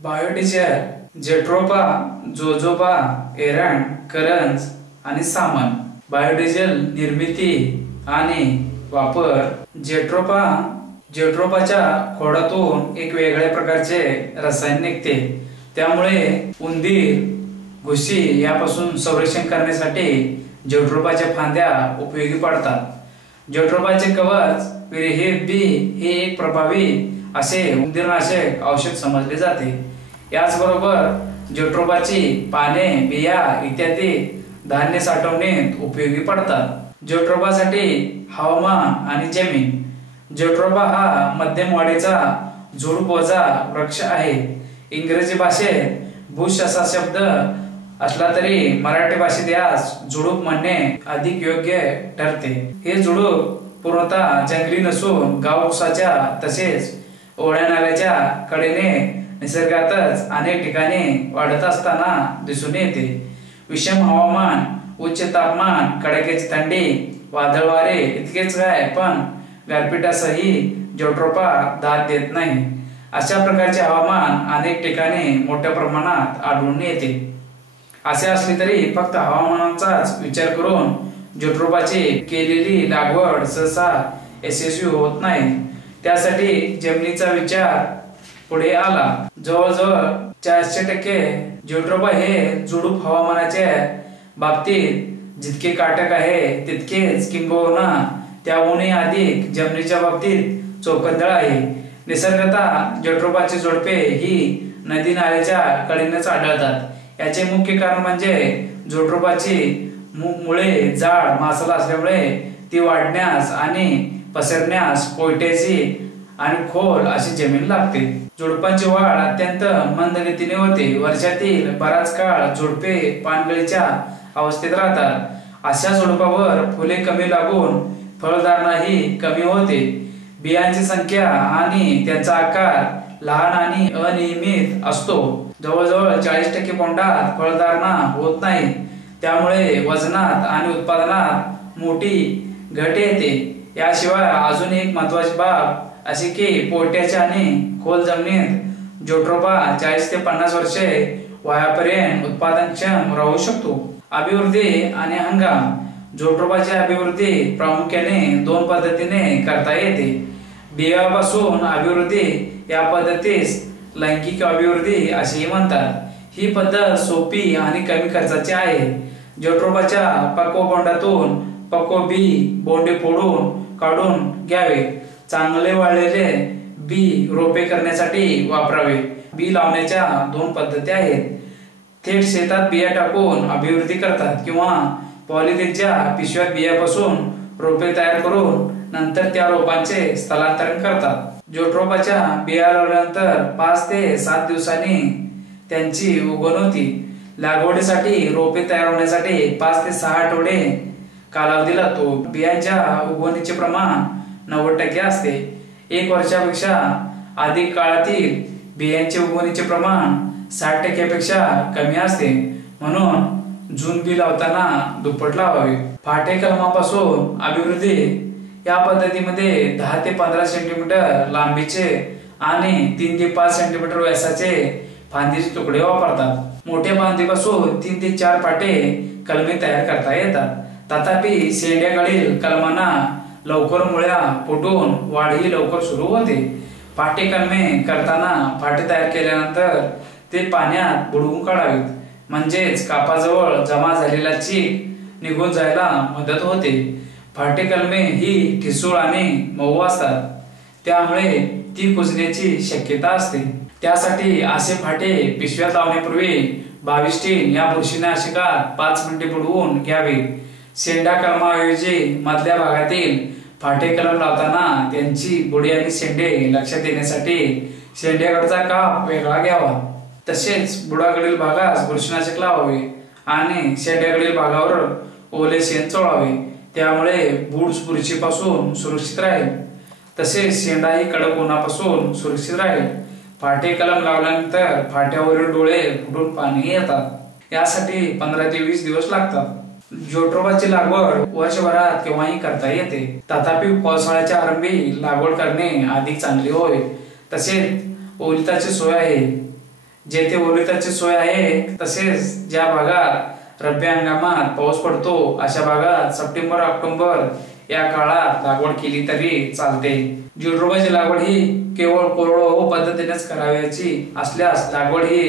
Biodiesel, jatropha, jojoba, एरंड, करंज आणि सामन. बायोडिझेल निर्मिती आणि वापर. जेट्रोफाच्या खोडातून एक वेगळ्या प्रकारचे रसायन निघते. त्यामुळे उंदीर, घुशी यापासून संरक्षण करण्यासाठी जेट्रोफाच्या फांद्या उपयोगी पडतात. जेट्रोफाचे कवच विरहित बी हे एक प्रभावी असे उंदीरनाशक औषध समजले जाते. याचबरोबर जेट्रोफाची पाने, बिया इत्यादी धान्य साठवणीत उपयोगी पडतात. जेट्रोफासाठी हवामान आणि जमीन. जेट्रोफा हा मध्यम वाढीचा झुडूपवजा वृक्ष आहे. इंग्रजी भाषेत बुश असा शब्द असला तरी मराठी भाषेत यास झुडूप म्हणणे अधिक योग्य ठरते. हे झुडूप पूर्णतः जंगली नसून गावकुसाच्या तसेच ओढ्या नाल्याच्या कडेने निसर्गातच अनेक ठिकाणी वाढत असताना दिसून येते. विषम हवामान, उच्च तापमान, कडाक्याची थंडी, वादळ वारे इतकेच काय पण गारपिटासही जेट्रोफा दाद देत नाही. अशा प्रकारचे हवामान अनेक ठिकाणी मोठ्या प्रमाणात आढळून येते. असे असले तरी फक्त हवामानाचाच विचार करून जेट्रोफाची केलेली लागवड सहसा यशस्वी होत नाही. त्यासाठी जमिनीचा विचार पुढे आला. जवळजवळ 400% जेट्रोफा हे झुडूप हवामानाच्या बाबतीत जितके काटक आहे तितकेच किंबहुना त्याहूनही अधिक जमिनीच्या बाबतीत चोखंदळ आहे. निसर्गतः जेट्रोफाची झुडपे ही नदी नाल्याच्या कडेनेच आढळतात. याचे मुख्य कारण म्हणजे जेट्रोफाची मुळे जाड मासल असल्यामुळे ती वाढण्यास आणि पसरण्यास पोयट्याची आणि खोल अशी जमीन लागते. झुडपांची वाढ अत्यंत मंद गतीने होते. वर्षातील बराच काळ झुडपे पानगळीच्या अवस्थेत राहतात. अशा झुडपावर फुले कमी लागून फळधारणाही कमी होते. बियांची संख्या आणि त्यांचा आकार लहान आणि अनियमित असतो. जवळजवळ 40% पौंडात फळधारणा होत नाही. त्यामुळे वजनात आणि उत्पादनात मोठी घट येते. याशिवाय अजून एक महत्वाची बाब अशी की पोयट्याच्या आणि खोल जमिनीत जेट्रोफा 40 ते 50 वर्षे वयापर्यंत उत्पादनक्षम राहू शकतो. अभिवृद्धी आणि हंगाम. जेट्रोफाची अभिवृद्धी प्रामुख्याने 2 पद्धतीने करता येते. बियापासून अभिवृद्धी या पद्धतीस लैंगिक अभिवृद्धी असेही म्हणतात. ही पद्धत सोपी आणि कमी खर्चाची आहे. जेट्रोफाच्या पक्व बोंडातून पक्व बी बोंडे फोडून काढून घ्यावे. चांगले वाळलेले बी रोपे करण्यासाठी वापरावे. बी लावण्याच्या 2 पद्धती आहेत. थेट शेतात बिया टाकून अभिवृद्धी करतात किंवा पॉलिथिनच्या पिशव्यात बियापासून रोपे तयार करून नंतर त्या रोपांचे स्थलांतरण करतात. जेट्रोफाच्या बिया लावल्यानंतर 5 ते 7 दिवसांनी त्यांची उगवण होती. लागवडीसाठी रोपे तयार होण्यासाठी 5 ते 6 आठवडे कालावधी लागतो. बियांच्या उगवणीचे प्रमाण 90% असते. 1 वर्षापेक्षा अधिक काळातील बियांचे उगवणीचे प्रमाण 60% पेक्षा कमी असते. म्हणून जून बी लावताना दुप्पट लावावे. फाटे कलमापासून अभिवृद्धी. या पद्धतीमध्ये 10 ते 15 सेंटीमीटर लांबीचे आणि 3 ते 5 सेंटीमीटर व्यासाचे फांदीचे तुकडे वापरतात. मोठ्या फांदीपासून 3 ते 4 फाटे कलमे तयार करता येतात. तथापि शेंड्याकडील कलमांना लवकर मुळ्या फुटून वाढही लवकर सुरू होते. फाटे कलमे करताना फाटे तयार केल्यानंतर ते पाण्यात बुडवून काढावेत. म्हणजेच कापाजवळ जमा झालेला चीक निघून जायला मदत होते. फाटे कलमे ही ठिसूळ आणि मऊ असतात. त्यामुळे ती कुजण्याची शक्यता असते. त्यासाठी असे फाटे पिशव्यात लावण्यापूर्वी 22 या बुरशीनाशकात 5 मिनिटे बुडवून घ्यावे. शेंडा कलमाऐवजी मधल्या भागातील फाटे कलम लावताना त्यांची बुडी आणि शेंडे लक्षात येण्यासाठी शेंड्याकडचा काप वेगळा घ्यावा. तसेच बुडाकडील भागास बुरशीनाशक लावावे आणि शेंड्याकडील भागावर ओले शेण चोळावे. त्यामुळे बूड बुरशीपासून सुरक्षित राहील. तसेच शेंडाही कडक उन्हापासून सुरक्षित राहील. फाटे कलम लावल्यानंतर फाट्यावरील डोळे फुटून पाणी येतात. यासाठी 15 ते 20 दिवस लागतात. जेट्रोफाची लागवड वर्षभरात केव्हाही करता येते. तथापि पावसाळ्याच्या आरंभी लागवड करणे अधिक चांगले होय. तसेच ओलिताची सोय आहे. जेथे ओलिताची सोय आहे तसेच ज्या भागात रब्बी हंगामात पाऊस पडतो अशा भागात सप्टेंबर ऑक्टोबर या काळात लागवड केली तरी चालते। जोडरोबाची लागवड ही केवळ कोरडवाहू पद्धतीनेच करावयाची असल्यास लागवड ही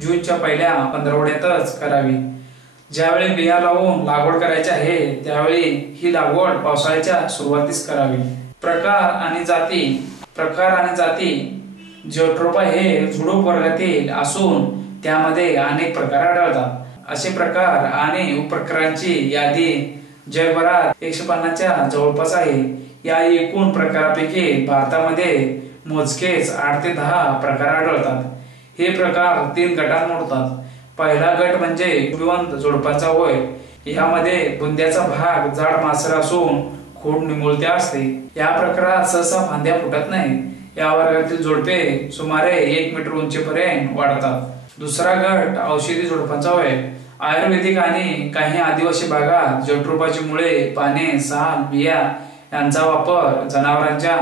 जूनच्या पहिल्या पंधरवड्यातच करावी। ज्यावेळी बिया लावून लागवड करायची आहे त्यावेळी ही लागवड पावसाळ्याच्या सुरुवातीस करावी। प्रकार आणि जाती जोट्रोपा हे झुडूप वर्गातील असून त्यामध्ये अनेक प्रकार आढळतात। असे प्रकार आणि उपप्रकारांची यादी जगभरात 150च्या जवळपास आहे। या एकूण प्रकारापैकी भारतामध्ये मोजकेच 8 ते 10 प्रकार आढळतात। हे प्रकार 3 गटात मोडतात। पहिला गट म्हणजे जिवंत झुडपांचा होय। यामध्ये बुंद्याचा भाग जाड मासर असून खोड निमुळते असते। या प्रकारात सहसा फांद्या फुटत नाहीत। या वर्गातील झुडपे सुमारे 1 मीटर उंचीपर्यंत वाढतात। दुसरा गट औषधी झुडपांचा होय। आयुर्वेदिक आणि काही आदिवासी भागात जोट्रोपाची मुळे, पाने, साल, बिया यांचा वापर जनावरांच्या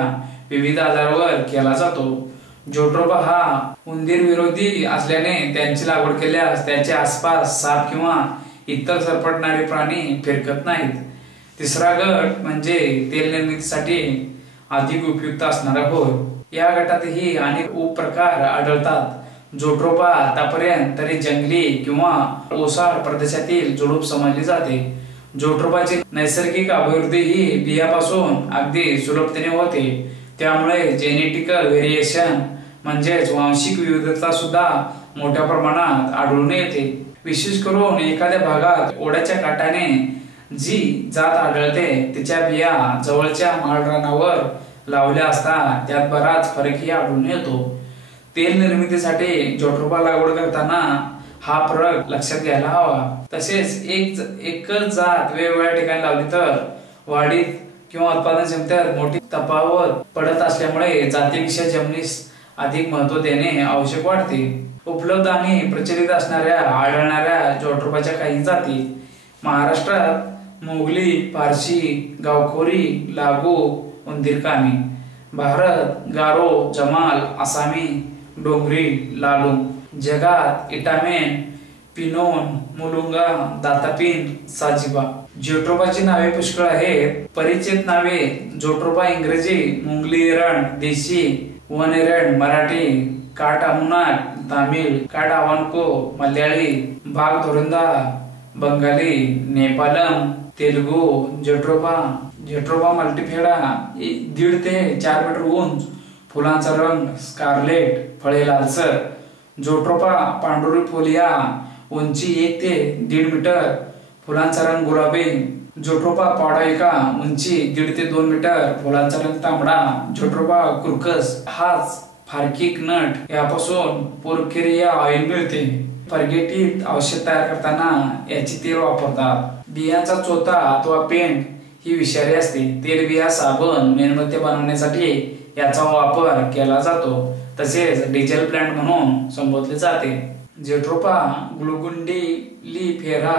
विविध आजारावर केला जातो। जोट्रोपा हा उंदीर विरोधी असल्याने त्यांची लागवड केल्यास त्याच्या आसपास साप किंवा इतर सरपटणारे प्राणी फिरकत नाहीत। तिसरा गट म्हणजे तेल निर्मितीसाठी अधिक उपयुक्त असणारा होय। या गटातही अनेक उपप्रकार आढळतात। जोट्रोपा आतापर्यंत तरी जंगली किंवा ओसाड प्रदेशातील झुडूप समजले जाते। जोट्रोपाची नैसर्गिक अभिवृद्धी ही बियापासून अगदी सुलभतेने होते। त्यामुळे जेनेटिकल व्हेरिएशन म्हणजेच वांशिक विविधता सुद्धा मोठ्या प्रमाणात आढळून येते। विशेष करून एखाद्या भागात ओढ्याच्या काठाने जी जात आढळते तिच्या बिया जवळच्या माळरानावर लावल्या असता त्यात बराच फरकही आढळून येतो। तेल निर्मितीसाठी जोट्रोपा लागवड करताना हा फरक लक्षात घ्यायला हवा। तसेच एकच जात वेगवेगळ्या ठिकाणी लावली तर वाढीत किंवा उत्पादन क्षमतेत मोठी तफावत पडत असल्यामुळे जातीविषयी जमिनीस अधिक महत्त्व देणे आवश्यक वाटते। उपलब्ध आणि प्रचलित असणाऱ्या आढळणाऱ्या जोट्रोपाच्या काही जाती महाराष्ट्रात मोगली, पारशी, गावखोरी, लागू, उंदीरकामी। भारत गारो, जमाल, आसामी, डोंगरी, लालूम। जगात इटामेन, पिनोन, मुलुंगा, दातापीन, साजिबा। जोट्रोपाची नावे पुष्कळ आहेत। परिचित नावे जोट्रोपा इंग्रजी, मुंगली एरण देशी, वन एरण मराठी, काटामुनाट तामिळ, काटावानको मल्याळी, बाग धोरंदा बंगाली, नेपालम तेलुगू। जोट्रोपा मल्टीफेरा 1.5 ते 4 मीटर उंच, फुलांचा रंग स्कारलेट, फळे लालसर। जोट्रोपा पांडुरिफोलिया उंची 1 ते 1.5 मीटर, फुलांचा रंग गुलाबी। जोट्रोपा पॉडायका उंची 1.5 ते 2 मीटर, फुलांचा रंग तांबडा। जोट्रोपा कुर्कस हाच फार्किक नट यापासून पोर्केरिया ऑइल मिळते। फर्गेटीत औषध तयार करताना याची तेल वापरतात। बियांचा चोथा अथवा पेंड ही विषारी असते। तेलबिया, साबण, मेणबत्त्या बनवण्यासाठी याचा वापर केला जातो। तसेच डिझेल प्लांट म्हणून संबोधले जाते। जोट्रोपा ग्लुगुंडिलिफेरा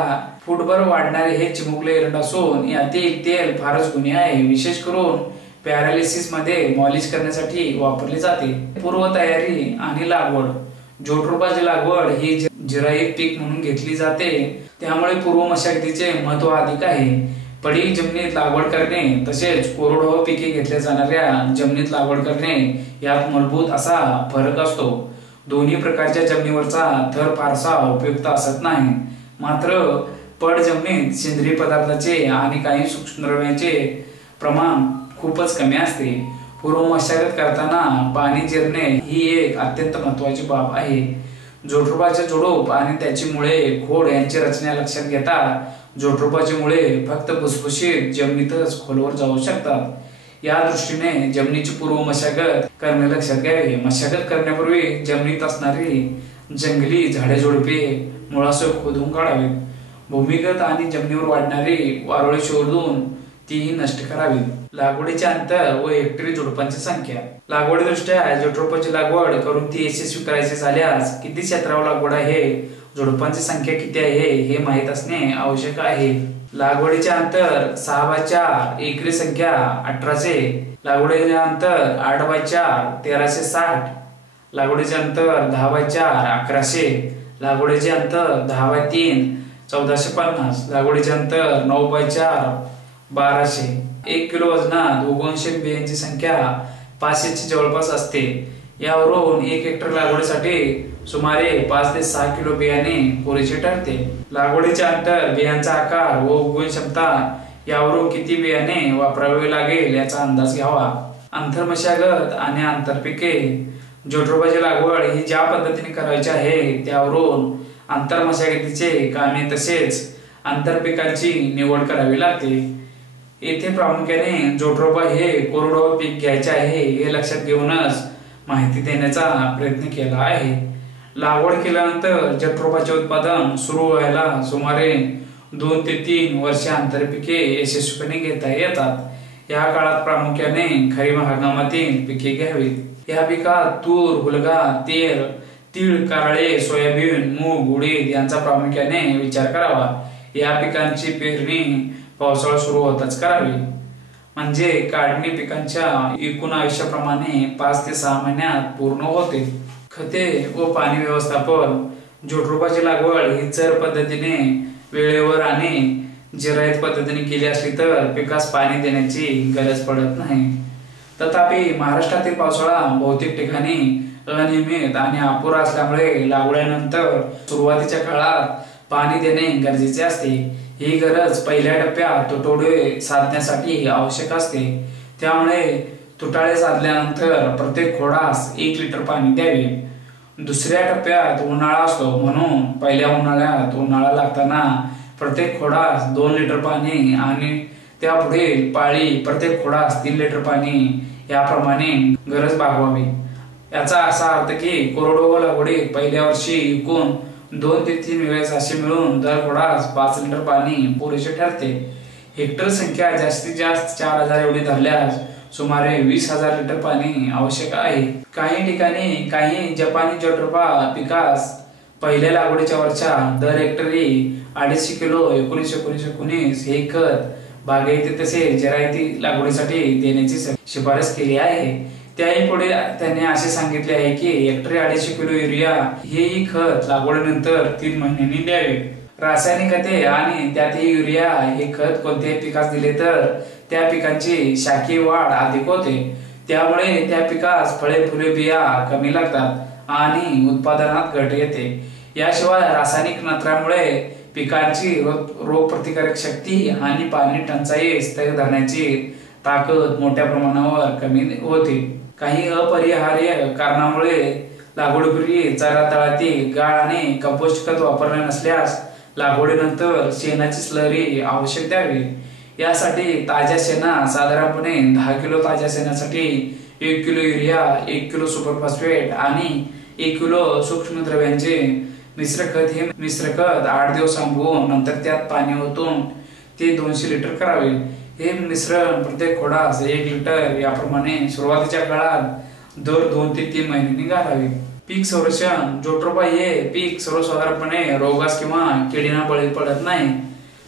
फूटभर वाढणारे हे चिमुकले एरंड असून यातील तेल फारच गुणी आहे। विशेष करून पॅरालिसिस मध्ये मॉलिश करण्यासाठी वापरले जाते। पूर्वतयारी आणि लागवड जोट्रोपाची लागवड ही जिरायत पीक म्हणून घेतली जाते, त्यामुळे पूर्व मशागतीचे महत्त्व अधिक आहे। पडीक जमिनीत लागवड करणे तसेच कोरडवाहू पिके घेतल्या जाणाऱ्या जमिनीत लागवड करणे यात मूलभूत असा फरक असतो। दोन्ही प्रकारच्या जमिनीवरचा थर फारसा उपयुक्त असत नाही। मात्र पड जमिनीत सेंद्रिय पदार्थाचे आणि काही सूक्ष्मद्रव्यांचे प्रमाण खूपच कमी असते। पूर्व मशागत करताना पाणी जिरणे ही एक अत्यंत महत्त्वाची बाब आहे। जोट्रोपाचे झुडूप आणि त्याची मुळे, खोड यांची रचना लक्षात घेता जोट्रोपाची मुळे फक्त भुसभुशीत जमिनीतच खोलवर जाऊ शकतात। या दृष्टीने जमिनीची पूर्व मशागत करणे लक्षात घ्यावे। मशागत करण्यापूर्वी जमिनीत असणारी जंगली झाडे झुडपे मुळासह खोदून काढावीत। भूमिगत आणि जमिनीवर वाढणारी वारुळे शोधून तीही नष्ट करावी। लागवडीचे अंतर व हेक्टरी झुडपांची संख्या। लागवडीदृष्ट्या जोट्रोपाची लागवड करून ती यशस्वी करायची झाल्यास किती क्षेत्रावर लागवड आहे, झुडपांची संख्या किती आहे हे माहीत असणे आवश्यक आहे। लागवडीचे अंतर 6/4, एकरी संख्या 1800, लागवडीचे अंतर 8/4, 1360, लागवडीचे अंतर 10x4 1100, लागवडीचे अंतर 10x3 1450, लागवडीचे अंतर 9x4 1200. 1 किलो वजनात उगवणशील बियांची संख्या 500 ची जवळपास असते. यावरून 1 हेक्टर लागवडीसाठी सुमारे 5 ते 6 किलो बियाणे पुरेसे ठरते. लागवडीचे अंतर, बियांचा आकार व उगवण क्षमता यावरून किती बियाणे वापरावे लागेल याचा अंदाज घ्यावा. आंतरमशागत आणि आंतरपिके. जोडरोपाची लागवड ही ज्या पद्धतीने करायची आहे त्यावरून आंतरमशागतीचे कामे तसेच आंतरपिकांची निवड करावी लागते. येथे प्रामुख्याने जोडरोपा हे कोरडवाहू पीक घ्यायचे आहे हे लक्षात घेऊनच माहिती देण्याचा प्रयत्न केला आहे. लागवड केल्यानंतर जोडरोपाचे उत्पादन सुरू व्हायला सुमारे 2 ते 3 वर्षे आंतरपिके यशस्वीपणे घेता येतात. या काळात प्रामुख्याने खरीप हंगामातील पिके घ्यावीत. या पिकात तूर, हुलगा, तेल, तीळ, कारळे, सोयाबीन, मूग, उडीद यांचा प्रामुख्याने विचार करावा. या पिकांची पेरणी पावसाळा सुरू होताच करावी. म्हणजे काढणी पिकांच्या एकूण आयुष्याप्रमाणे 5 ते 6 महिन्यात पूर्ण होते. खते व पाणी व्यवस्थापन. जोडरोपाची लागवड ही चर पद्धतीने वेळेवर आणि जिरायत पद्धतीने केली असली तर पिकास पाणी देण्याची गरज पडत नाही. तथापि महाराष्ट्रातील पावसाळा बहुतेक ठिकाणी अनियमित आणि अपुरा असल्यामुळे लागवडीनंतर सुरुवातीच्या काळात पाणी देणे गरजेचे असते. ही गरज पहिल्या टप्प्यात तुटवडे साधण्यासाठी आवश्यक असते. त्यामुळे तुटाळे साधल्यानंतर प्रत्येक खोडास 1 लिटर पाणी द्यावे. दुसऱ्या टप्प्यात उन्हाळा असतो म्हणून पहिल्या उन्हाळ्यात उन्हाळा लागताना प्रत्येक खोडास 2 लिटर पाणी आणि त्यापुढील पाळी प्रत्येक खोडास 3 लिटर पाणी याप्रमाणे गरज भागवावी. याचा असा अर्थ की कोरडवाहू लागवडीत पहिल्या वर्षी एकूण 2 ते 3 वेळेस असे मिळून दर खोडास 5 लिटर पाणी पुरेसे ठरते. हेक्टर संख्या जास्तीत जास्त 4000 एवढी धरल्यास सुमारे 20,000 लिटर पाणी आवश्यक आहे. काही ठिकाणी काही जपानी जोडरोपा पिकास पहिल्या लागवडीच्या वरच्या दर हेक्टरी 250 किलो 19-19-19 हे खत बागायती तसेच जिरायती लागवडीसाठी देण्याची शिफारस केली आहे. त्याही पुढे त्याने असे सांगितले आहे की हेक्टरी 250 किलो युरिया हेही खत लागवडीनंतर 3 महिन्यांनी द्यावे. रासायनिक खते आणि त्यातही युरिया हे खत कोणत्याही पिकास दिले तर त्या पिकांची शाखीय वाढ अधिक होते. त्यामुळे त्या पिकास फळे फुले बिया कमी लागतात आणि उत्पादनात घट येते. याशिवाय रासायनिक नत्रामुळे पिकांची रोगप्रतिकारक शक्ती आणि पाणी टंचाई स्थैर्य धरण्याची ताकद मोठ्या प्रमाणावर कमी होते. काही अपरिहार्य कारणामुळे लागवडीपूर्वी चारा तळातील गाळ आणि कंपोस्ट खत वापरले नसल्यास लागवडीनंतर शेणाची स्लरी आवश्यक द्यावी. यासाठी ताज्या शेणा साधारणपणे 10 किलो ताज्या शेणासाठी 1 kilo urea, 1 kilo super phosphate आणि 1 किलो सूक्ष्म द्रव्यांचे मिश्र खत हे मिश्र खत 8 दिवस आंबवून नंतर त्यात पाणी ओतून ते 200 लिटर करावे. हे मिश्रण प्रत्येक खोडास 1 लिटर याप्रमाणे सुरुवातीच्या काळात दर 2 ते 3 महिन्यांनी घालावे. पीक संरक्षण. जोडरोपा हे पीक सर्वसाधारणपणे रोगास किंवा किडींना बळी पडत नाही.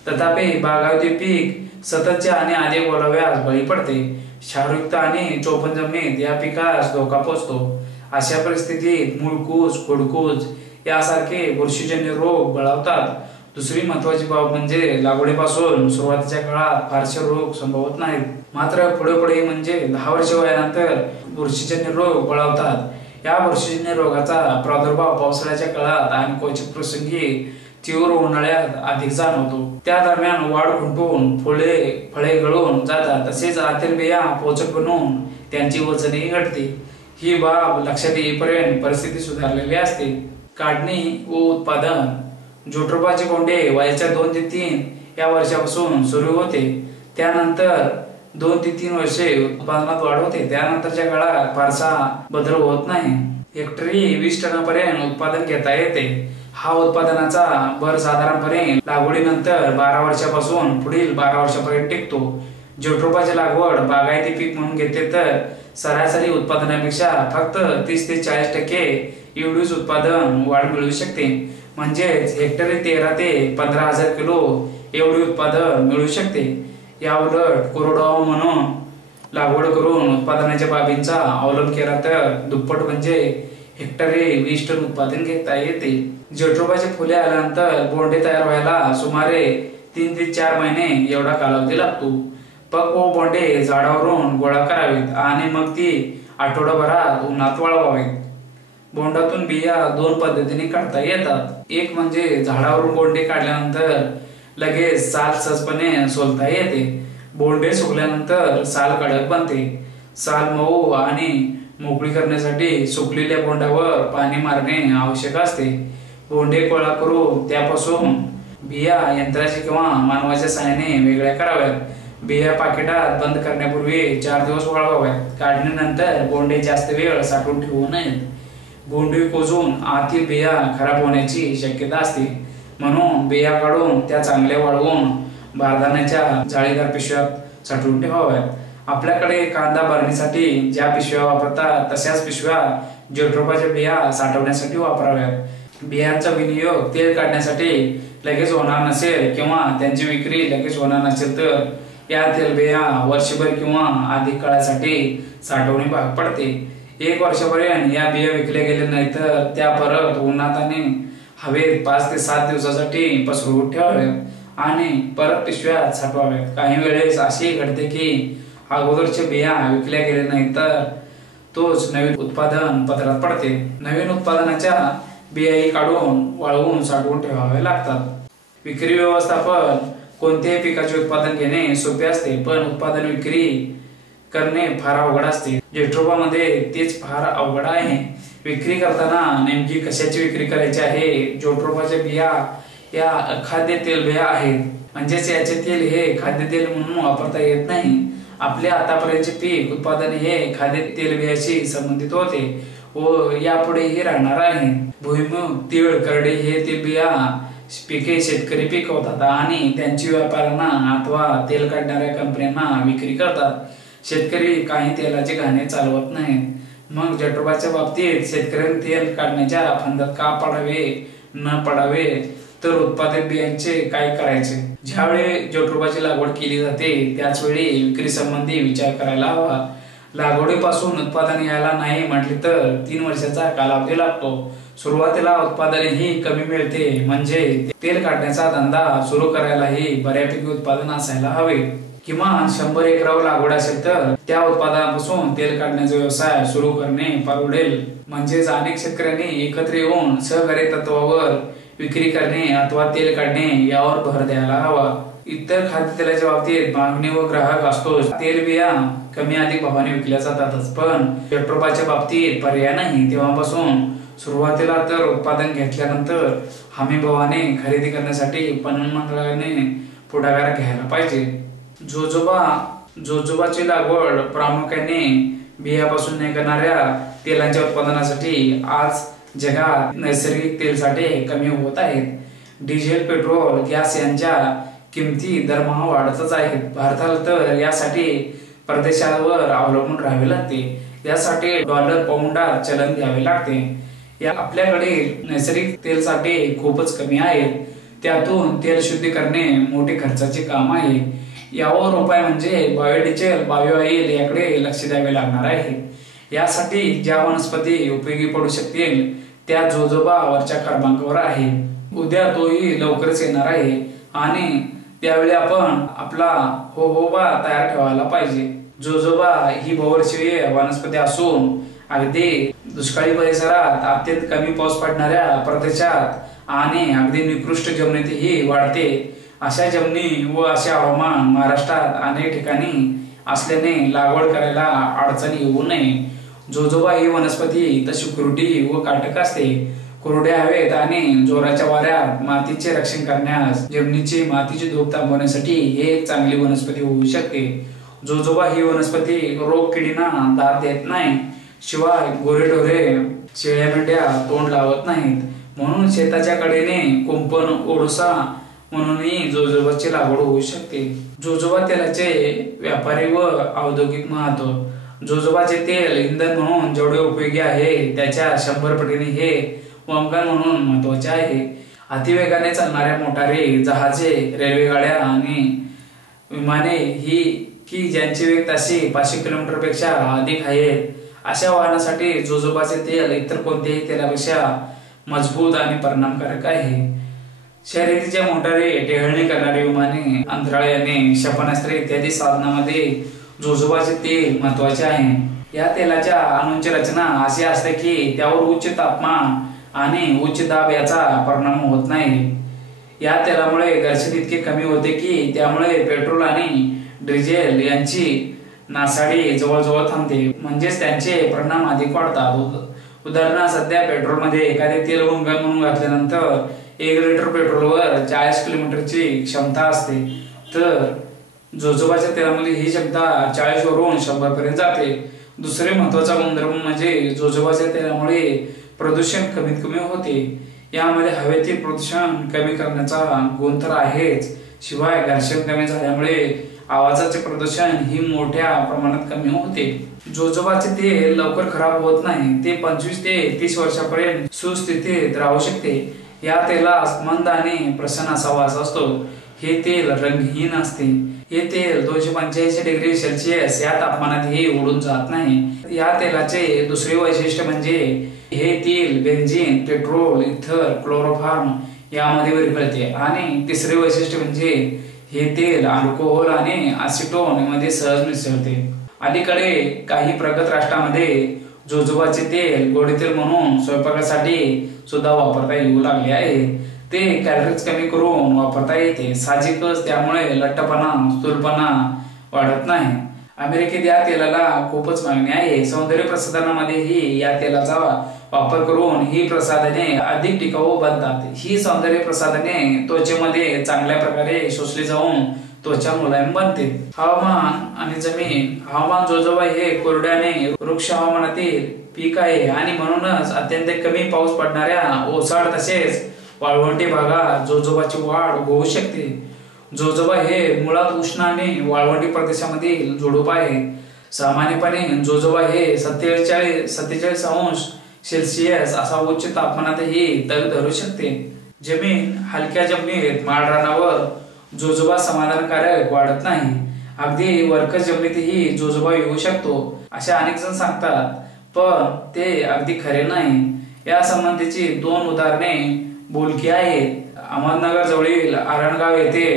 तथापि बागायती पीक सततच्या आणि अधिक ओलाव्यास बळी पडते. क्षारयुक्त आणि चोपण जमिनीत या पिकास धोका पोहोचतो. अशा परिस्थितीत मूळकूज, खोडकूज यासारखे बुरशीजन्य रोग बळावतात. दुसरी महत्वाची बाब म्हणजे लागवडीपासून सुरुवातीच्या काळात फारसे रोग संभवत नाहीत. मात्र पुढे म्हणजे 10 वर्षे वयानंतर बुरशीजन्य रोग बळावतात. या बुरशीजन्य रोगाचा प्रादुर्भाव पावसाळ्याच्या काळात आणि क्वचित प्रसंगी तीव्र उन्हाळ्यात अधिक जाणवतो. त्या दरम्यान वाढ खुंटून फळे गळून जातात तसेच आतील बिया पोचक बनवून त्यांची वजनही घटते. ही बाब लक्षात येईपर्यंत परिस्थिती सुधारलेली असते. काढणी व उत्पादन. जोडरोपाचे कोंडे वयाच्या 2 ते 3 या वर्षापासून सुरू होते. त्यानंतर 2 ते 3 वर्षे उत्पादनात वाढ होते. त्यानंतरच्या काळात फारसा बदल होत नाही. हेक्टरी 20 टनापर्यंत उत्पादन घेता येते. हा उत्पादनाचा भर साधारणपणे लागवडीनंतर 12 वर्षापासून पुढील 12 वर्षापर्यंत टिकतो. जोडरोपाची लागवड बागायती पीक म्हणून घेतले तर सरासरी उत्पादनापेक्षा फक्त 30 ते 40% एवढीच उत्पादन वाढ मिळू शकते. म्हणजेच हेक्टरी 13 ते 15,000 किलो एवढे उत्पादन मिळू शकते. याउलट कोरडवाहू म्हणून लागवड करून उत्पादनाच्या बाबींचा अवलंब केला तर दुप्पट म्हणजे हेक्टरी 20 टन उत्पादन घेता येते। जट्रोबाचे फुले आल्यानंतर बोंडे तयार व्हायला सुमारे 3 ते 4 महिने एवढा कालावधी लागतो। पक्व बोंडे झाडावरून गोळा करावेत आणि मग ती आठवडाभरात उन्हात वाळवावेत। बोंडातून बिया 2 पद्धतीने काढता येतात। एक म्हणजे झाडावरून बोंडे काढल्यानंतर लगेच साल सहजपणे सोलता येते। बोंडे सुकल्यानंतर साल कडक बनते। साल मऊ आणि मोकळी करण्यासाठी सुकलेल्या बोंडावर पाणी मारणे आवश्यक असते। बोंडे गोळा करून त्यापासून बिया यंत्राच्या किंवा मानवाच्या सहाय्याने वेगळ्या कराव्यात। बिया पाकिटात बंद करण्यापूर्वी 4 दिवस वाळवाव्यात। काढणीनंतर बोंडे जास्त वेळ साठवून ठेवू नयेत। बोंडे कुजून आतील बिया खराब होण्याची शक्यता असते, म्हणून बिया काढून त्या चांगल्या वाळवून बारदाण्याच्या जाळीदार पिशव्यात साठवून ठेवाव्यात। आपल्याकडे कांदा भरणीसाठी ज्या पिशव्या वापरतात तशाच पिशव्या जट्रोबाच्या बिया साठवण्यासाठी वापराव्यात। बियांचा विनियोग तेल काढण्यासाठी लगेच होणार नसेल किंवा त्यांची विक्री लगेच होणार नसेल तर या तेलबिया वर्षभर किंवा अधिक काळासाठी साठवणे भाग पडते। 1 वर्षापर्यंत या बिया विकल्या गेल्या नाही तर त्या परत उन्हात आणि हवेत 5 ते 7 दिवसासाठी पसरवून ठेवाव्यात आणि परत पिशव्यात साठवाव्यात। काही वेळेस असे घडते की अगोदरच्या बिया विकल्या गेल्या नाही तर तोच नवीन उत्पादन पदरात पडते। नवीन उत्पादनाच्या बियाही काढून वाळवून साठवून ठेवावे लागतात। विक्री व्यवस्थापन कोणत्याही पिकाचे उत्पादन घेणे सोपे असते, पण उत्पादन विक्री करणे फार अवघड असते। जट्रोबामध्ये तेच फार अवघड आहे। विक्री करताना नेमकी कशाची विक्री करायची आहे? जट्रोबाच्या बिया या खाद्य तेल बिया आहेत, म्हणजेच याचे तेल हे खाद्य तेल म्हणून वापरता येत नाही। आपले आतापर्यंतचे पीक उत्पादन हे खाद्य तेलबियाशी संबंधित होते व यापुढेही राहणार आहे। भुईमूग, तीळ, करडई हे तेलबिया पिके शेतकरी पिकवतात आणि त्यांची व्यापाऱ्यांना अथवा तेल काढणाऱ्या कंपन्यांना विक्री करतात। शेतकरी काही तेलाचे घाणे चालवत नाहीत। मग जट्रोबाच्या बाबतीत शेतकऱ्यांनी तेल काढण्याच्या फंदात का न पडावे तर उत्पादक बियांचे काय करायचे? ज्यावेळी जट्रोबाची लागवड केली जाते त्याच वेळी विक्री संबंधी विचार करायला हवा। लागवडीपासून उत्पादन यायला नाही म्हटले तर 3 वर्षाचा कालावधी लागतो। सुरुवातीला उत्पादनही कमी मिळते, म्हणजे तेल काढण्याचा धंदा सुरू करायलाही बऱ्यापैकी उत्पादन असायला हवे। किमान 100 एकरावर लागवड असेल तर त्या उत्पादनापासून तेल काढण्याचा व्यवसाय सुरू करणे परवडेल। म्हणजेच अनेक शेतकऱ्यांनी एकत्र येऊन सहकारी तत्वावर विक्री करणे अथवा तेल काढणे यावर भर द्यायला हवा। इतर खाद्यतेलाच्या बाबतीत मागणी व ग्राहक असतोच। तेलबिया कमी अधिक भावाने विकल्या जातातच, पण जट्रोबाच्या बाबतीत पर्याय नाही। तेव्हापासून सुरुवातीला तर उत्पादन घेतल्यानंतर हमी भावाने खरेदी करण्यासाठी पणन मंडळाने पुढाकार घ्यायला पाहिजे। जोजोबाची लागवड प्रामुख्याने बियापासून निघणाऱ्या तेलांच्या उत्पादनासाठी आज जगात नैसर्गिक तेलसाठे कमी होत आहेत। डिझेल, पेट्रोल, गॅस यांच्या किमती दरमहा वाढतच आहेत। भारताला तर यासाठी परदेशावर अवलंबून राहावे लागते। यासाठी डॉलर, पाऊंडात चलन द्यावे लागते। या आपल्याकडे नैसर्गिक तेलसाठे खूपच कमी आहेत। त्यातून तेल शुद्धी करणे मोठे खर्चाचे काम आहे। यावर उपाय म्हणजे बायोडिझेल, बायोऑइल याकडे लक्ष द्यावे लागणार आहे। यासाठी ज्या वनस्पती उपयोगी पडू शकतील त्या जोजोबा वरच्या क्रमांकावर आहे। उद्या तोही लवकरच येणार आहे आणि त्यावेळी आपण आपला होहोबा तयार ठेवायला पाहिजे। जोजोबा ही बहुवर्षीय वनस्पती असून अगदी दुष्काळी परिसरात, अत्यंत कमी पाऊस पडणाऱ्या प्रदेशात आणि अगदी निकृष्ट जमिनीतही वाढते। अशा जमिनी व अशा हवामान महाराष्ट्रात अनेक ठिकाणी असल्याने लागवड करायला अडचण येऊ नये। जोजोबा ही वनस्पती तशी कुरडी व काटक असते। कोरड्या हवेत आणि जोराच्या वाऱ्यात मातीचे रक्षण करण्यास, जमिनीची मातीची धूप थांबवण्यासाठी हे एक चांगली वनस्पती होऊ शकते। जोजोबा ही वनस्पती रोग किडींना दाद देत नाही, शिवाय गुरेढोरे, शेळ्या मेंढ्या तोंड लावत नाहीत, म्हणून शेताच्या कडेने कुंपण, ओढसा म्हणूनही जोजोबाची लागवड होऊ शकते। जोजोबा तेलाचे व्यापारी व औद्योगिक महत्व। जोजोबाचे तेल इंधन म्हणून जेवढे उपयोगी आहे त्याच्या 100 पटीने हे वंगण म्हणून महत्वाचे आहे। अतिवेगाने चालणाऱ्या मोटारी, जहाजे, रेल्वेगाड्या आणि विमाने ही की ज्यांची वेग ताशी 500 किलोमीटर पेक्षा अधिक आहेत अशा वाहनासाठी जोजोबाचे तेल इतर कोणत्याही तेलापेक्षा मजबूत आणि परिणामकारक आहे. शर्यतीच्या मोटारी, टेहळणी करणारी विमाने, अंतराळयाने, क्षेपणास्त्रे इत्यादी साधनांमध्ये जोजोबाचे तेल महत्वाचे आहे. या तेलाच्या अणूंची रचना अशी असते की त्यावर उच्च तापमान आणि उच्च दाब याचा परिणाम होत नाही. या तेलामुळे घर्षण इतके कमी होते की त्यामुळे पेट्रोल आणि डिझेल यांची नासाडी जवळजवळ थांबते, म्हणजेच त्यांचे परिणाम अधिक वाढतात. उदाहरणार्थ सध्या पेट्रोलमध्ये एखादे तेल वंगण म्हणून घातल्यानंतर 1 लिटर पेट्रोलवर 40 किलोमीटरची क्षमता असते, तर जोजोबाच्या तेलामध्ये ही क्षमता 40 वरून 100 पर्यंत जाते. दुसरे महत्वाचा गुणधर्म म्हणजे जोजोबाच्या तेलामुळे प्रदूषण कमीत कमी होते. यामध्ये हवेतील प्रदूषण कमी करण्याचा गुण तर आहेच, शिवाय घर्षण कमी झाल्यामुळे आवाजाचे प्रदूषण ही मोठ्या प्रमाणात कमी होते. जोजोबाचे तेल लवकर खराब होत नाही, ते 25 ते 30 वर्षापर्यंत सुस्थितीत राहू शकते. या तेलास मंद आणि प्रसन्न असा वास असतो. हे तेल रंगहीन असते. हे तेल 285 डिग्री सेल्सिअस या तापमानातही उडून जात नाही. या तेलाचे दुसरे वैशिष्ट्य म्हणजे हे तेल बेन्झीन, पेट्रोल, इथर, क्लोरोफॉर्म यामध्ये विरघळते. आणि तिसरे वैशिष्ट्य म्हणजे हे तेल अल्कोहोल आणि असिटोन मध्ये सहज मिसळते. अलीकडे काही प्रगत राष्ट्रांमध्ये जोजोबाचे तेल गोडे तेल म्हणून स्वयंपाकासाठी सुद्धा वापरता येऊ लागले आहे. ते कॅलरीज कमी करून वापरता येते. साहजिकच त्यामुळे लठ्ठपणा, स्थूलपणा वाढत नाही. अमेरिकेत या तेलाला खूपच मागणी आहे. सौंदर्य प्रसाधनामध्येही या तेलाचा वापर करून ही प्रसाधने अधिक टिकाऊ बनतात. ही सौंदर्य प्रसाधने त्वचेमध्ये चांगल्या प्रकारे शोषली जाऊन त्वचा मुलायम बनते. हवामान आणि जमीन. हवामान जोजोबा हे कोरड्या आणि वृक्ष हवामानातील पीक आहे आणि म्हणूनच अत्यंत कमी पाऊस पडणाऱ्या ओसाड तसेच वाळवंटी भागात जोजोबाची वाढ होऊ शकते. जोजोबा हे मुळात उष्ण आणि वाळवंटी प्रदेशामधील झुडूप आहे. सामान्यपणे जोजोबा हे 47 अंश सेल्सिअस असा उच्च तापमानातही तग धरू शकते. जमीन. हलक्या जमिनीत माळरानावर जोजोबा समाधानकारक वाढत नाही. अगदी वरकस जमिनीतही जोजोबा येऊ शकतो असे अनेक जण सांगतात, पण ते अगदी खरे नाही. या संबंधीची 2 उदाहरणे बोलकी आहेत. अहमदनगर जवळील आरणगाव येथे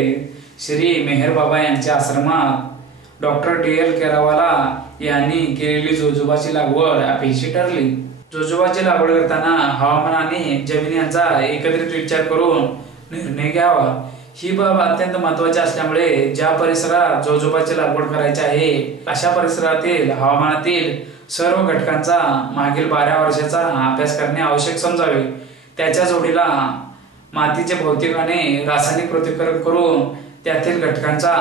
श्री मेहर बाबा यांच्या आश्रमात डॉक्टर DL केरावाला यांनी केलेली जोजोबाची लागवड अपेक्षित ठरली. जोजोबाची लागवड करताना हवामान आणि जमीन यांचा एकत्रित विचार करून निर्णय घ्यावा. ही बाब अत्यंत महत्वाची असल्यामुळे ज्या परिसरात जोजोबाची लागवड करायची आहे अशा परिसरातील हवामानातील सर्व घटकांचा मागील 12 वर्षाचा अभ्यास करणे आवश्यक समजावे. त्याच्या जोडीला मातीचे भौतिक आणि रासायनिक पृथक्करण करून त्यातील घटकांचा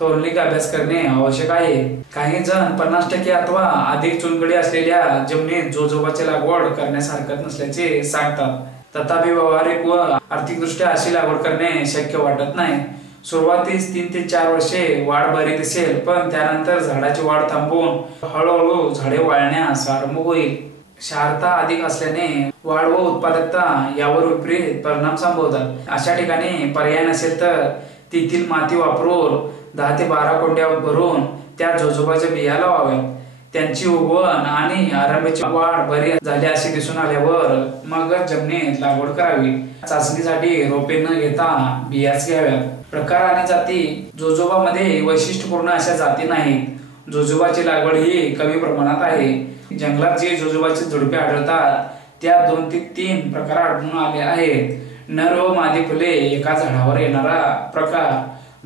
तौलनिक अभ्यास करणे आवश्यक आहे. काही जण 50% अथवा अधिक चुनखडी असलेल्या जमिनीत जोजोबाची लागवड करण्यास हरकत नसल्याचे सांगतात. तथापि व्यावहारिक व आर्थिकदृष्ट्या अशी लागवड करणे शक्य वाटत नाही. सुरुवातीस 3 ते 4 वर्षे वाढ बरी दिसेल, पण त्यानंतर झाडाची वाढ थांबून हळूहळू झाडे वाळण्यास आरंभ होईल. क्षारता अधिक असल्याने वाढ व उत्पादकता यावर विपरीत परिणाम संभवतात. अशा ठिकाणी पर्याय नसेल तर तेथील माती वापरून 10 ते 12 कोंड्या भरून त्या जोजोबाच्या बिया लावाव्यात. त्यांची उगवण आणि आरंभीची वाढ बरी झाली असे दिसून आल्यावर मग जमिनीत लागवड करावी. चाचणीसाठी रोपे न घेता बियाच घ्याव्यात. प्रकार आणि जाती. जोजोबामध्ये वैशिष्ट्यपूर्ण अशा जाती नाहीत. जोजोबाची लागवड ही कमी प्रमाणात आहे. जंगलात जे जोजोबाची झुडपे आढळतात त्यात 2 ते 3 प्रकार आढळून आले आहेत. नर व मादी फुले एका झाडावर येणारा प्रकार,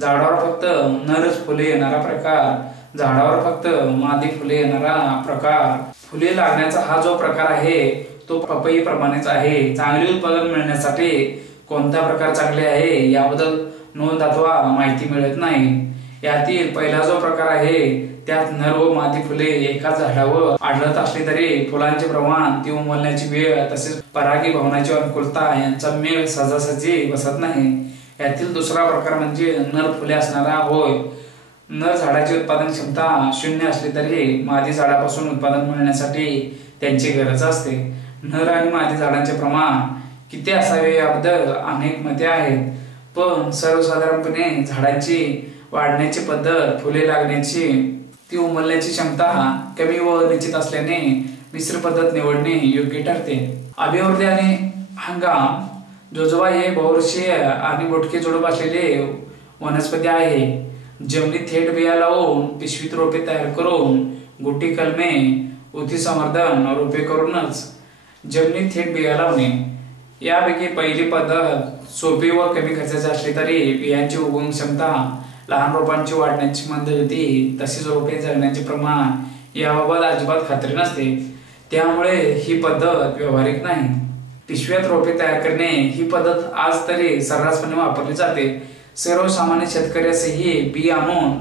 झाडावर फक्त नरच फुले येणारा प्रकार, झाडावर फक्त मादी फुले येणारा प्रकार. फुले लागण्याचा हा जो प्रकार आहे तो पपई प्रमाणेच आहे. चांगले उत्पादन मिळण्यासाठी कोणता प्रकार चांगले आहे याबद्दल नोंद अथवा माहिती मिळत नाही. यातील पहिला जो प्रकार आहे त्यात नर व मादी फुले एकाच झाडावर आढळत असली तरी फुलांचे प्रमाण, ती उमलण्याची वेळ तसेच परागी भवनाची अनुकूलता यांचा मेळ सहजासहजी बसत नाही. यातील दुसरा प्रकार म्हणजे नर फुले असणारा होय. नर झाडाची उत्पादन क्षमता 0 असली तरी मादी झाडापासून उत्पादन मिळण्यासाठी त्यांची गरज असते. नर आणि मादी झाडांचे प्रमाण किती असावे याबद्दल अनेक मते आहेत, पण सर्वसाधारणपणे झाडांची वाढण्याची पद्धत, फुले लागण्याची ती उमलण्याची क्षमता कमी व निश्चित असल्याने मिश्र पद्धत निवडणे योग्य ठरते. अभिवृद्धी आणि हंगाम. जोजोबा हे बहुवर्षीय आणि बोटके झुडूप असलेले वनस्पती आहे. जमिनीत थेट बिया लावून पिशवीत रोपे तयार करून गुटी कलमे उती संवर्धन रोपे करूनच जमिनीत थेट बिया लावणे. यापैकी पहिली पद्धत सोपी व कमी खर्चाची असली तरी बियांची उगवण क्षमता, लहान रोपांची वाढण्याची मंदगती तसेच रोपे जगण्याचे प्रमाण याबाबत अजिबात खात्री नसते. त्यामुळे ही पद्धत व्यावहारिक नाही. पिशव्यात रोपे तयार करणे ही पद्धत आज तरी सर्रासपणे वापरली जाते. सर्वसामान्य शेतकऱ्यासही बी आणून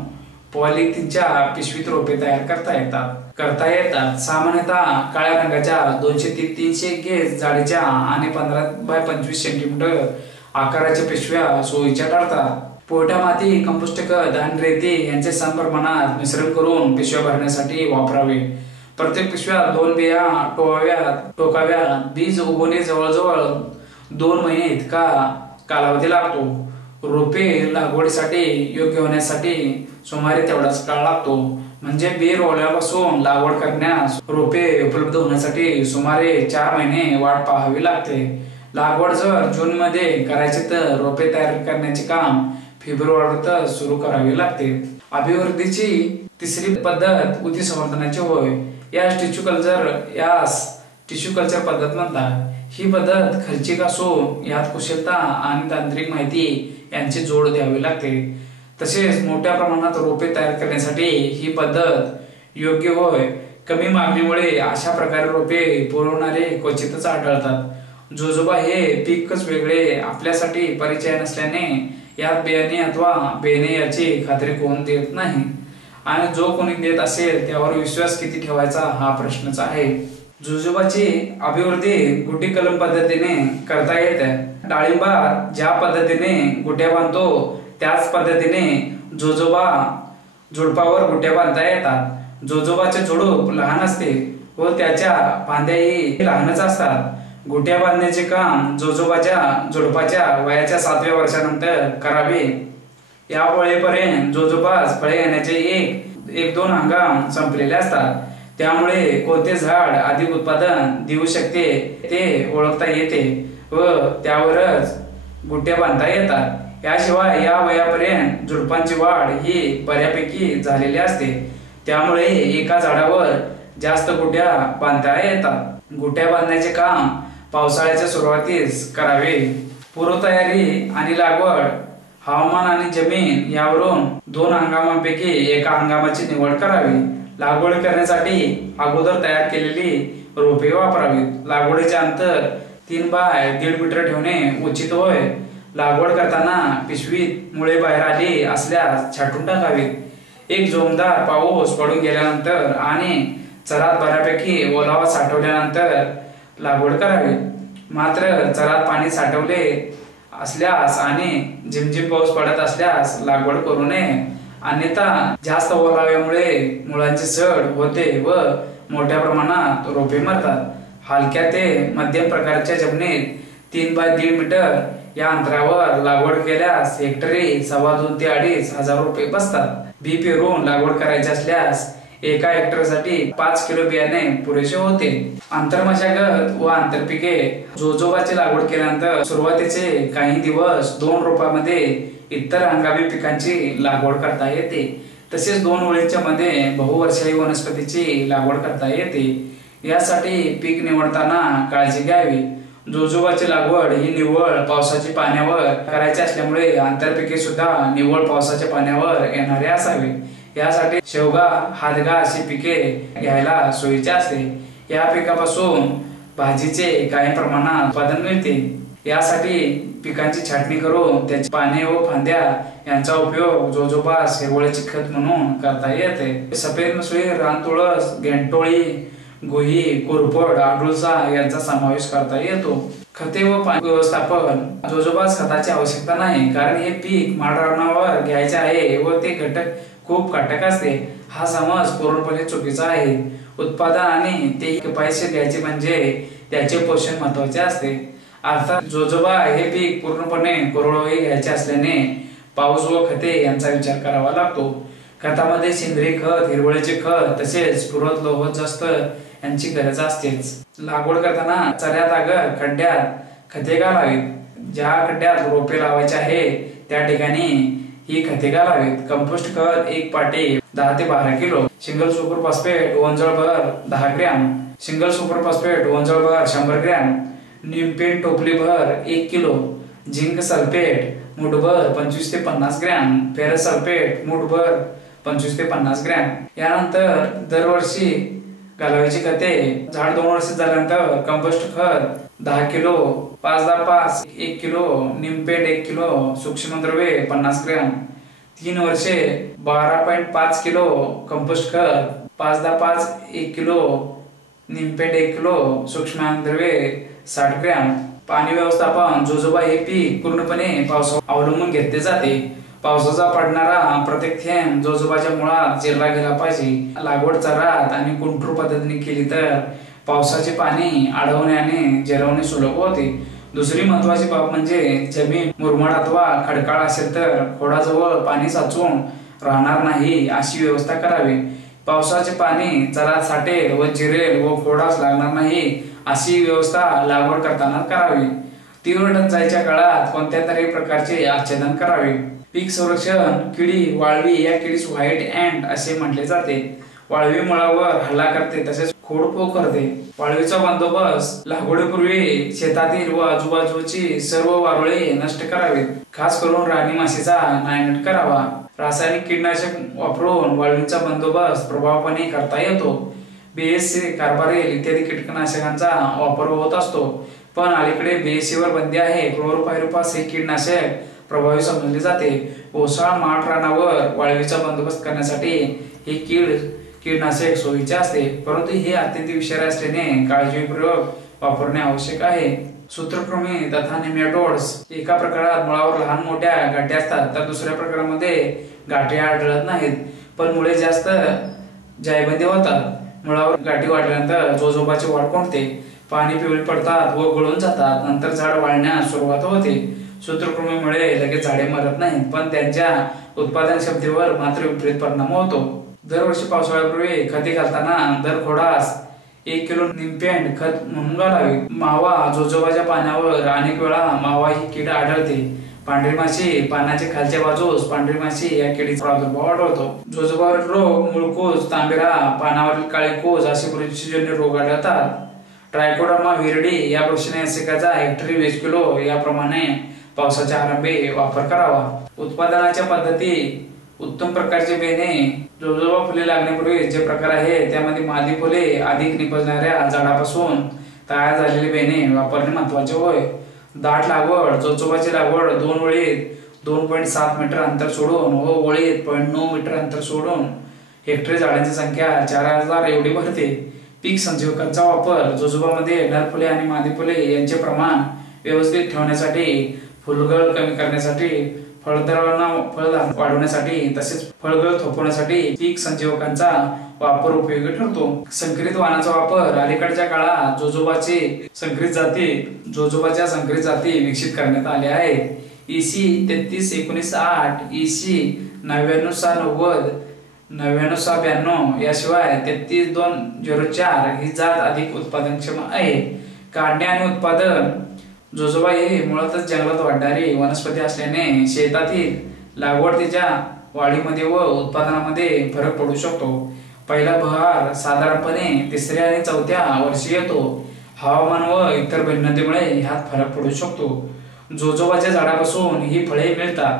पॉलिथिनच्या पिशवीत रोपे तयार करता येतात. सामान्यतः काळ्या रंगाच्या 200 ते 300 गेज जाडीच्या आणि 15 बाय 25 सेंटीमीटर आकाराच्या पिशव्या सोयीच्या ठरतात. पोटा माती, कंपोस्ट खत आणि रेती यांचे समप्रमाणात मिश्रण करून पिशव्या भरण्यासाठी वापरावे. प्रत्येक पिशव्यात 2 बिया टोकाव्यात. बीज उगवणे जवळजवळ 2 महिने इतका कालावधी लागतो. रोपे लागवडीसाठी योग्य होण्यासाठी सुमारे तेवढाच काळ लागतो. म्हणजे बी रोवल्यापासून लागवड करण्यास रोपे उपलब्ध होण्यासाठी सुमारे 4 महिने वाट पाहावी लागते. लागवड जर जून मध्ये करायची तर रोपे तयार करण्याचे काम फेब्रुवारीत सुरू करावे लागते. अभिवृद्धीची तिसरी पद्धत उती संवर्धनाची होय. यास टिश्यू कल्चर पद्धत म्हणतात. ही पद्धत खर्चिक असून यात कुशलता आणि तांत्रिक माहिती यांची जोड द्यावी लागते. तसेच मोठ्या प्रमाणात रोपे तयार करण्यासाठी ही पद्धत योग्य होय. कमी मागणीमुळे अशा प्रकारे रोपे पुरवणारे क्वचितच आढळतात. जोजोबा हे पीकच वेगळे आपल्यासाठी परिचय नसल्याने यात बियाणे अथवा बेणे याची खात्री कोण देत नाही आणि जो कोणी देत असेल त्यावर विश्वास किती ठेवायचा हा प्रश्नच आहे. जोजोबाची अभिवृद्धी गुटी कलम पद्धतीने करता येते. डाळिंबात ज्या पद्धतीने गुट्या बांधतो त्याच पद्धतीने जोजोबा झुडपावर गुट्या बांधता येतात. जोजोबाचे झुडूप लहान असते व त्याच्या फांद्याही लहानच असतात. गुट्या बांधण्याचे काम जोजोबाच्या झुडपाच्या वयाच्या 7व्या वर्षानंतर करावे. या वेळेपर्यंत जोजोबास फळे येण्याचे एक 2 हंगाम संपलेले असतात. त्यामुळे कोणते झाड अधिक उत्पादन देऊ शकते ते ओळखता येते व त्यावरच गुट्या बांधता येतात. याशिवाय या वयापर्यंत झुडपांची वाढ ही बऱ्यापैकी झालेली असते. त्यामुळे एका झाडावर जास्त गुट्या बांधता येतात. गुट्या बांधण्याचे काम पावसाळ्याच्या सुरुवातीस करावे. पूर्वतयारी आणि लागवड. हवामान आणि जमीन यावरून 2 हंगामांपैकी एका हंगामाची निवड करावी. लागवड करण्यासाठी अगोदर तयार केलेली रोपे वापरावीत. लागवडीचे अंतर 3 बाय 1.5 मीटर ठेवणे उचित होय. लागवड करताना पिशवीत मुळे बाहेर आली असल्यास छाटून टाकावीत. एक जोमदार पाऊस पडून गेल्यानंतर आणि चरात बऱ्यापैकी ओलावा साठवल्यानंतर लागवड करावी. मात्र चरात पाणी साठवले असल्यास आणि झिमझिम पाऊस पडत असल्यास लागवड करू नये. अन्यथा जास्त ओलाव्यामुळे मुळांची सड होते व मोठ्या प्रमाणात रोपे मरतात. हलक्या ते मध्यम प्रकारच्या जमिनीत 3 बाय 1.5 मीटर या अंतरावर लागवड केल्यास हेक्टरी 2.25 ते 2.5 हजार रुपये बसतात. बी पेरून लागवड करायची असल्यास एका हेक्टरसाठी 5 किलो बियाणे पुरेसे होते. आंतरमशागत व आंतरपिके. जोजोबाची लागवड केल्यानंतर सुरुवातीचे काही दिवस 2 रोपांमध्ये इतर हंगामी पिकांची लागवड करता येते. तसेच 2 ओळींच्या मध्ये बहुवर्षायी वनस्पतीची लागवड करता येते. यासाठी पीक निवडताना काळजी घ्यावी. जोजोबाची लागवड ही निव्वळ पावसाच्या पाण्यावर करायची असल्यामुळे आंतरपिके सुद्धा निव्वळ पावसाच्या पाण्यावर येणारे असावे. यासाठी शेवगा, हादगा अशी पिके घ्यायला सोयीचे असते. या पिकापासून भाजीचे काही प्रमाणात उत्पादन मिळते. यासाठी पिकांची छाटणी करून त्याची पाने व फांद्या यांचा उपयोग जोजोबास हिरवळीचे खत म्हणून करता येते. सफेद मसुरी, रानतुळस, गेंटोळी, गोही, कोरफड, आडुळसा यांचा समावेश करता येतो. खते व पाणी व्यवस्थापन. जोजोबास खताची आवश्यकता नाही कारण हे पीक माळरानावर घ्यायचे आहे व ते घटक खूप काटक असते. हा समज पूर्णपणे चुकीचा आहे. उत्पादन आणि ते किफायतशीर घ्यायचे म्हणजे त्याचे पोषण महत्वाचे असते. अर्थात जोजोबा हे पीक पूर्णपणे कोरडवाहू घ्यायचे असल्याने पाऊस व खते यांचा विचार करावा लागतो. खतामध्ये सेंद्रिय खत, हिरवळीचे खत तसेच पूरक लोह जास्त यांची गरज असतेच। लागवड करताना चऱ्यात अगर खड्ड्यात खते घालावीत। ज्या खड्ड्यात रोपे लावायचे आहे त्या ठिकाणी ही खते घालावीत। कंपोस्ट खत 1 पाटी 10 ते 12 किलो, सिंगल सुपर फॉस्फेट ओंजळभर 10 ग्रॅम, सिंगल सुपर फॉस्फेट ओंजळभर 100 ग्रॅम, निमपेंट टोपलीभर 1 किलो, झिंक सल्फेट मुठभर 25 ते 50 ग्रॅम, फेरस सल्फेट मुठभर 25 ते 50 ग्रॅम। यानंतर दरवर्षी घालावायची खते। झाड 2 वर्ष झाल्यानंतर कंपोस्ट खत 10 किलो, 5-10-5 1 किलो, निमपेंट 1 किलो, सूक्ष्मद्रव्ये 50 ग्रॅम। 3 वर्षे 12.5 किलो कंपोस्ट खत, 5-10-5 1 किलो, निमपेंट 1 किलो, सूक्ष्मद्रव्ये 60 ग्रॅम। पाणी व्यवस्थापन। जोजोबा हे पीक पूर्णपणे पावसावर अवलंबून घेतले जाते। पावसाचा पडणारा प्रत्येक थेंब जोजोबाच्या मुळात जिरला गेला पाहिजे। लागवड चरात आणि कुंटूर पद्धतीने केली तर पावसाचे पाणी अडवणे आणि जिरवणे सुलभ होते। दुसरी महत्वाची बाब म्हणजे जमीन मुरमाड अथवा खडकाळ असेल तर खोडाजवळ पाणी साचून राहणार नाही अशी व्यवस्था करावी। पावसाचे पाणी चरात साठेल व जिरेल व खोडास लागणार नाही अशी व्यवस्था लागवड करताना करावी। तीव्र टंचाईच्या काळात कोणत्या तरी प्रकारचे आच्छादन करावे। पीक संरक्षण। किडी वाळवी या किडीस व्हाईट अँट असे म्हटले जाते। वाळवी मुळावर हल्ला करते तसेच खोडपोक करते। वाळवीचा बंदोबस्त। लागवडीपूर्वी शेतातील व आजूबाजूची सर्व वारुळे नष्ट करावीत। खास करून राणी माशीचा नायनाट करावा। रासायनिक कीटकनाशक वापरून वाळवीचा बंदोबस्त प्रभावीपणे करता येतो। BSC, कार्बारेल इत्यादी कीटकनाशकांचा वापर होत असतो, पण अलीकडे BSC वर बंदी आहे। क्लोरोपायरिफॉस हे कीटकनाशक प्रभावी समजले जाते। ओसाळ माठ रानावर वाळवीचा बंदोबस्त करण्यासाठी हे कीटकनाशक सोयीचे असते, परंतु हे अत्यंत विषारी असल्याने काळजीपूर्वक वापरणे आवश्यक आहे। सूत्रकृमी तथा नेमॅटोड्स। एका प्रकारात मुळावर लहान मोठ्या गाठी असतात तर दुसऱ्या प्रकारामध्ये गाठी आढळत नाहीत, पण मुळे जास्त जायबंदी होतात। मुळावर गाठी वाढल्यानंतर जोजोबाची वाढ कोंडते, पाणी पिवळे पडतात व गळून जातात, नंतर झाड वाढण्यास सुरुवात होते। सूत्रकृमीमुळे लगेच झाडे मरत नाहीत, पण त्यांच्या उत्पादन क्षमतेवर मात्र विपरीत परिणाम होतो। दरवर्षी पावसाळ्यापूर्वी खते घालताना दर खोडास 1 किलो निमपेंट खत म्हणून घालावे। मावा। जोजोबाच्या पानावर अनेक वेळा मावा ही कीड आढळते। पांढरी माशी। पानाच्या खालच्या बाजूस पांढरी माशी या किडीचा प्रादुर्भाव आढळतो। जोजोबावरील रोग। मुळकूज, तांबेरा, पानावरील काळी कूज असे बुरशीजन्य रोग आढळतात। ट्रायकोडर्मा विरडी या बुरशीनाशकाचा हेक्टरी 20 किलो याप्रमाणे पावसाच्या आरंभी वापर करावा। उत्पादनाच्या पद्धती। उत्तम प्रकारचे बेणे। जोजोबा फुले लागण्यापूर्वी जे प्रकार आहे त्यामध्ये मादी फुले अधिक निपजणाऱ्या झाडापासून तयार झालेले बेणे वापरणे महत्वाचे होय। दाट लागवड। जोजोबाची लागवड 2 ओळीत 2.7 मीटर अंतर सोडून व ओळीत 0.9 मीटर अंतर सोडून हेक्टरी झाडांची संख्या 4000 एवढी भरते। पीक संजीवकांचा वापर। जोजोबामध्ये नर फुले आणि मादी फुले यांचे प्रमाण व्यवस्थित ठेवण्यासाठी, फुलगळ कमी करण्यासाठी, फळधारणा वाढवण्यासाठी तसेच फळगळ थोपवण्यासाठी पीक संजीवकांचा वापर उपयोगी ठरतो। संकरित वाणाचा वापर। अलीकडच्या काळात जोजोबाच्या संकरित जाती विकसित करण्यात आल्या आहेत। EC 33-19-8, EC 99-90, 99-92 याशिवाय 33-2-04 ही जात अधिक उत्पादनक्षम आहे। काढणे आणि उत्पादन। जोजोबा हे मुळातच जंगलात वाढणारी वनस्पती असल्याने शेतातील लागवडीच्या वाढीमध्ये व उत्पादनामध्ये फरक पडू शकतो। पहिला बहार साधारणपणे 3ऱ्या आणि 4थ्या वर्षी येतो। हवामान व इतर भिन्नतेमुळे ह्यात फरक पडू शकतो। जोजोबाच्या झाडापासून ही फळे मिळतात,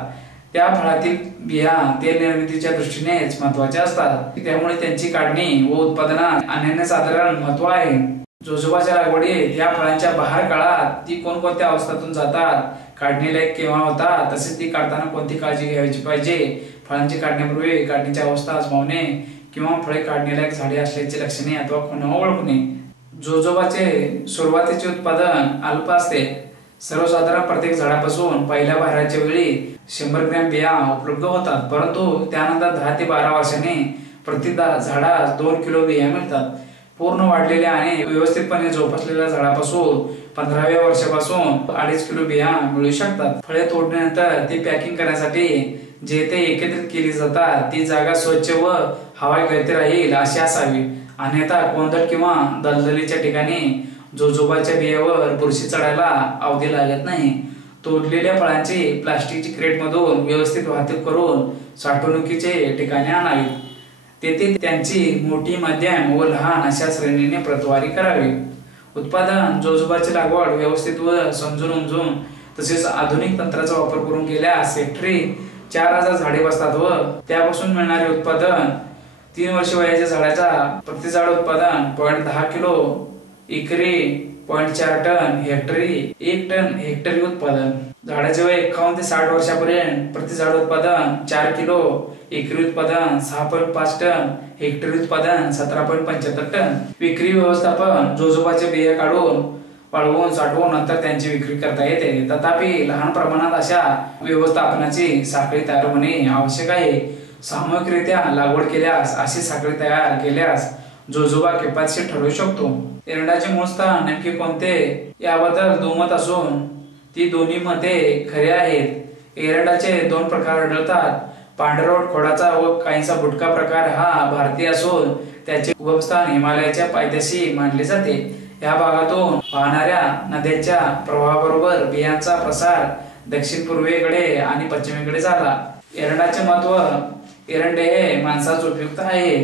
त्या फळातील बिया तेल निर्मितीच्या दृष्टीनेच महत्वाच्या असतात, त्यामुळे त्यांची काढणी व उत्पादनात अनन्यसाधारण महत्व आहे। जोजोबाच्या लागवडीत या फळांच्या बहार काळात ती कोणकोणत्या अवस्थातून जातात, काढणीलायक केव्हा होतात, तसेच ती काढताना कोणती काळजी घ्यायची पाहिजे, फळांची काढण्यापूर्वी काढणीची अवस्था आजमावणे किंवा फळे काढणीलायक झाडे असल्याची लक्षणे अथवा खुणा ओळखणे। जोजोबाचे सुरुवातीचे उत्पादन अल्प असते। सर्वसाधारण प्रत्येक झाडापासून पहिल्या बहाराच्या वेळी 100 ग्रॅम बिया उपलब्ध होतात, परंतु त्यानंतर 10 ते 12 वर्षांनी प्रति झाडास 2 किलो बिया मिळतात। पूर्ण वाढलेल्या आणि व्यवस्थितपणे जोपासलेल्या झाडापासून 15व्या वर्षापासून 2.5 किलो बिया मिळू शकतात. फळे तोडल्यानंतर ती पॅकिंग करण्यासाठी जेथे एकत्रित केली जातात ती जागा स्वच्छ व हवा गळती राहील अशी असावी. अन्यथा कोंदट किंवा दलदलीच्या ठिकाणी जोजोबाच्या बियावर बुरशी चढायला अवधी लागत नाही. तोडलेल्या फळांची प्लास्टिकची क्रेटमधून व्यवस्थित वाहतूक करून साठवणुकीचे ठिकाणी आणावी. तेथे त्यांची मोठी, मध्यम व लहान अशा श्रेणीने प्रतवारी करावी. उत्पादन जोजोबाची लागवड व्यवस्थित व समजून उमजून तसेच आधुनिक तंत्राचा वापर करून केल्यास हेक्टरी 4000 झाडे बसतात व त्यापासून मिळणारे उत्पादन 3 वर्ष वयाच्या झाडाचा प्रति झाड उत्पादन 0.10 किलो एकरी, 0.4 टन हेक्टरी, 1 टन हेक्टरी उत्पादन. झाडाचे वय 51 ते 60 वर्षापर्यंत प्रति झाड उत्पादन 4 किलो एकरी उत्पादन, 6.5 टन हेक्टरी उत्पादन, 17.75 टन. विक्री व्यवस्थापन जोजोबाचे बिया काढून वाळवून साठवून नंतर त्यांची विक्री करता येते. तथापि लहान प्रमाणात अशा व्यवस्थापनाची साखळी तयार होणे आवश्यक आहे. सामूहिकरित्या लागवड केल्यास अशी साखळी तयार केल्यास जोजोबा किफायतशीर ठरू शकतो. एरंडाचे मूळ स्थान नेमके कोणते याबद्दल दुमत असून ती दोन्ही मते खरी आहेत. एरंडाचे 2 प्रकार आढळतात. पांढरवट खोडाचा व काहींचा बुटका प्रकार हा भारतीय असून त्याचे उगमस्थान हिमालयाच्या पायथ्याशी मानले जाते. या भागातून वाहणाऱ्या नद्यांच्या प्रवाहाबरोबर बियांचा प्रसार दक्षिण पूर्वेकडे आणि पश्चिमेकडे झाला. एरंडाचे महत्व. एरंडे हे माणसास उपयुक्त आहे.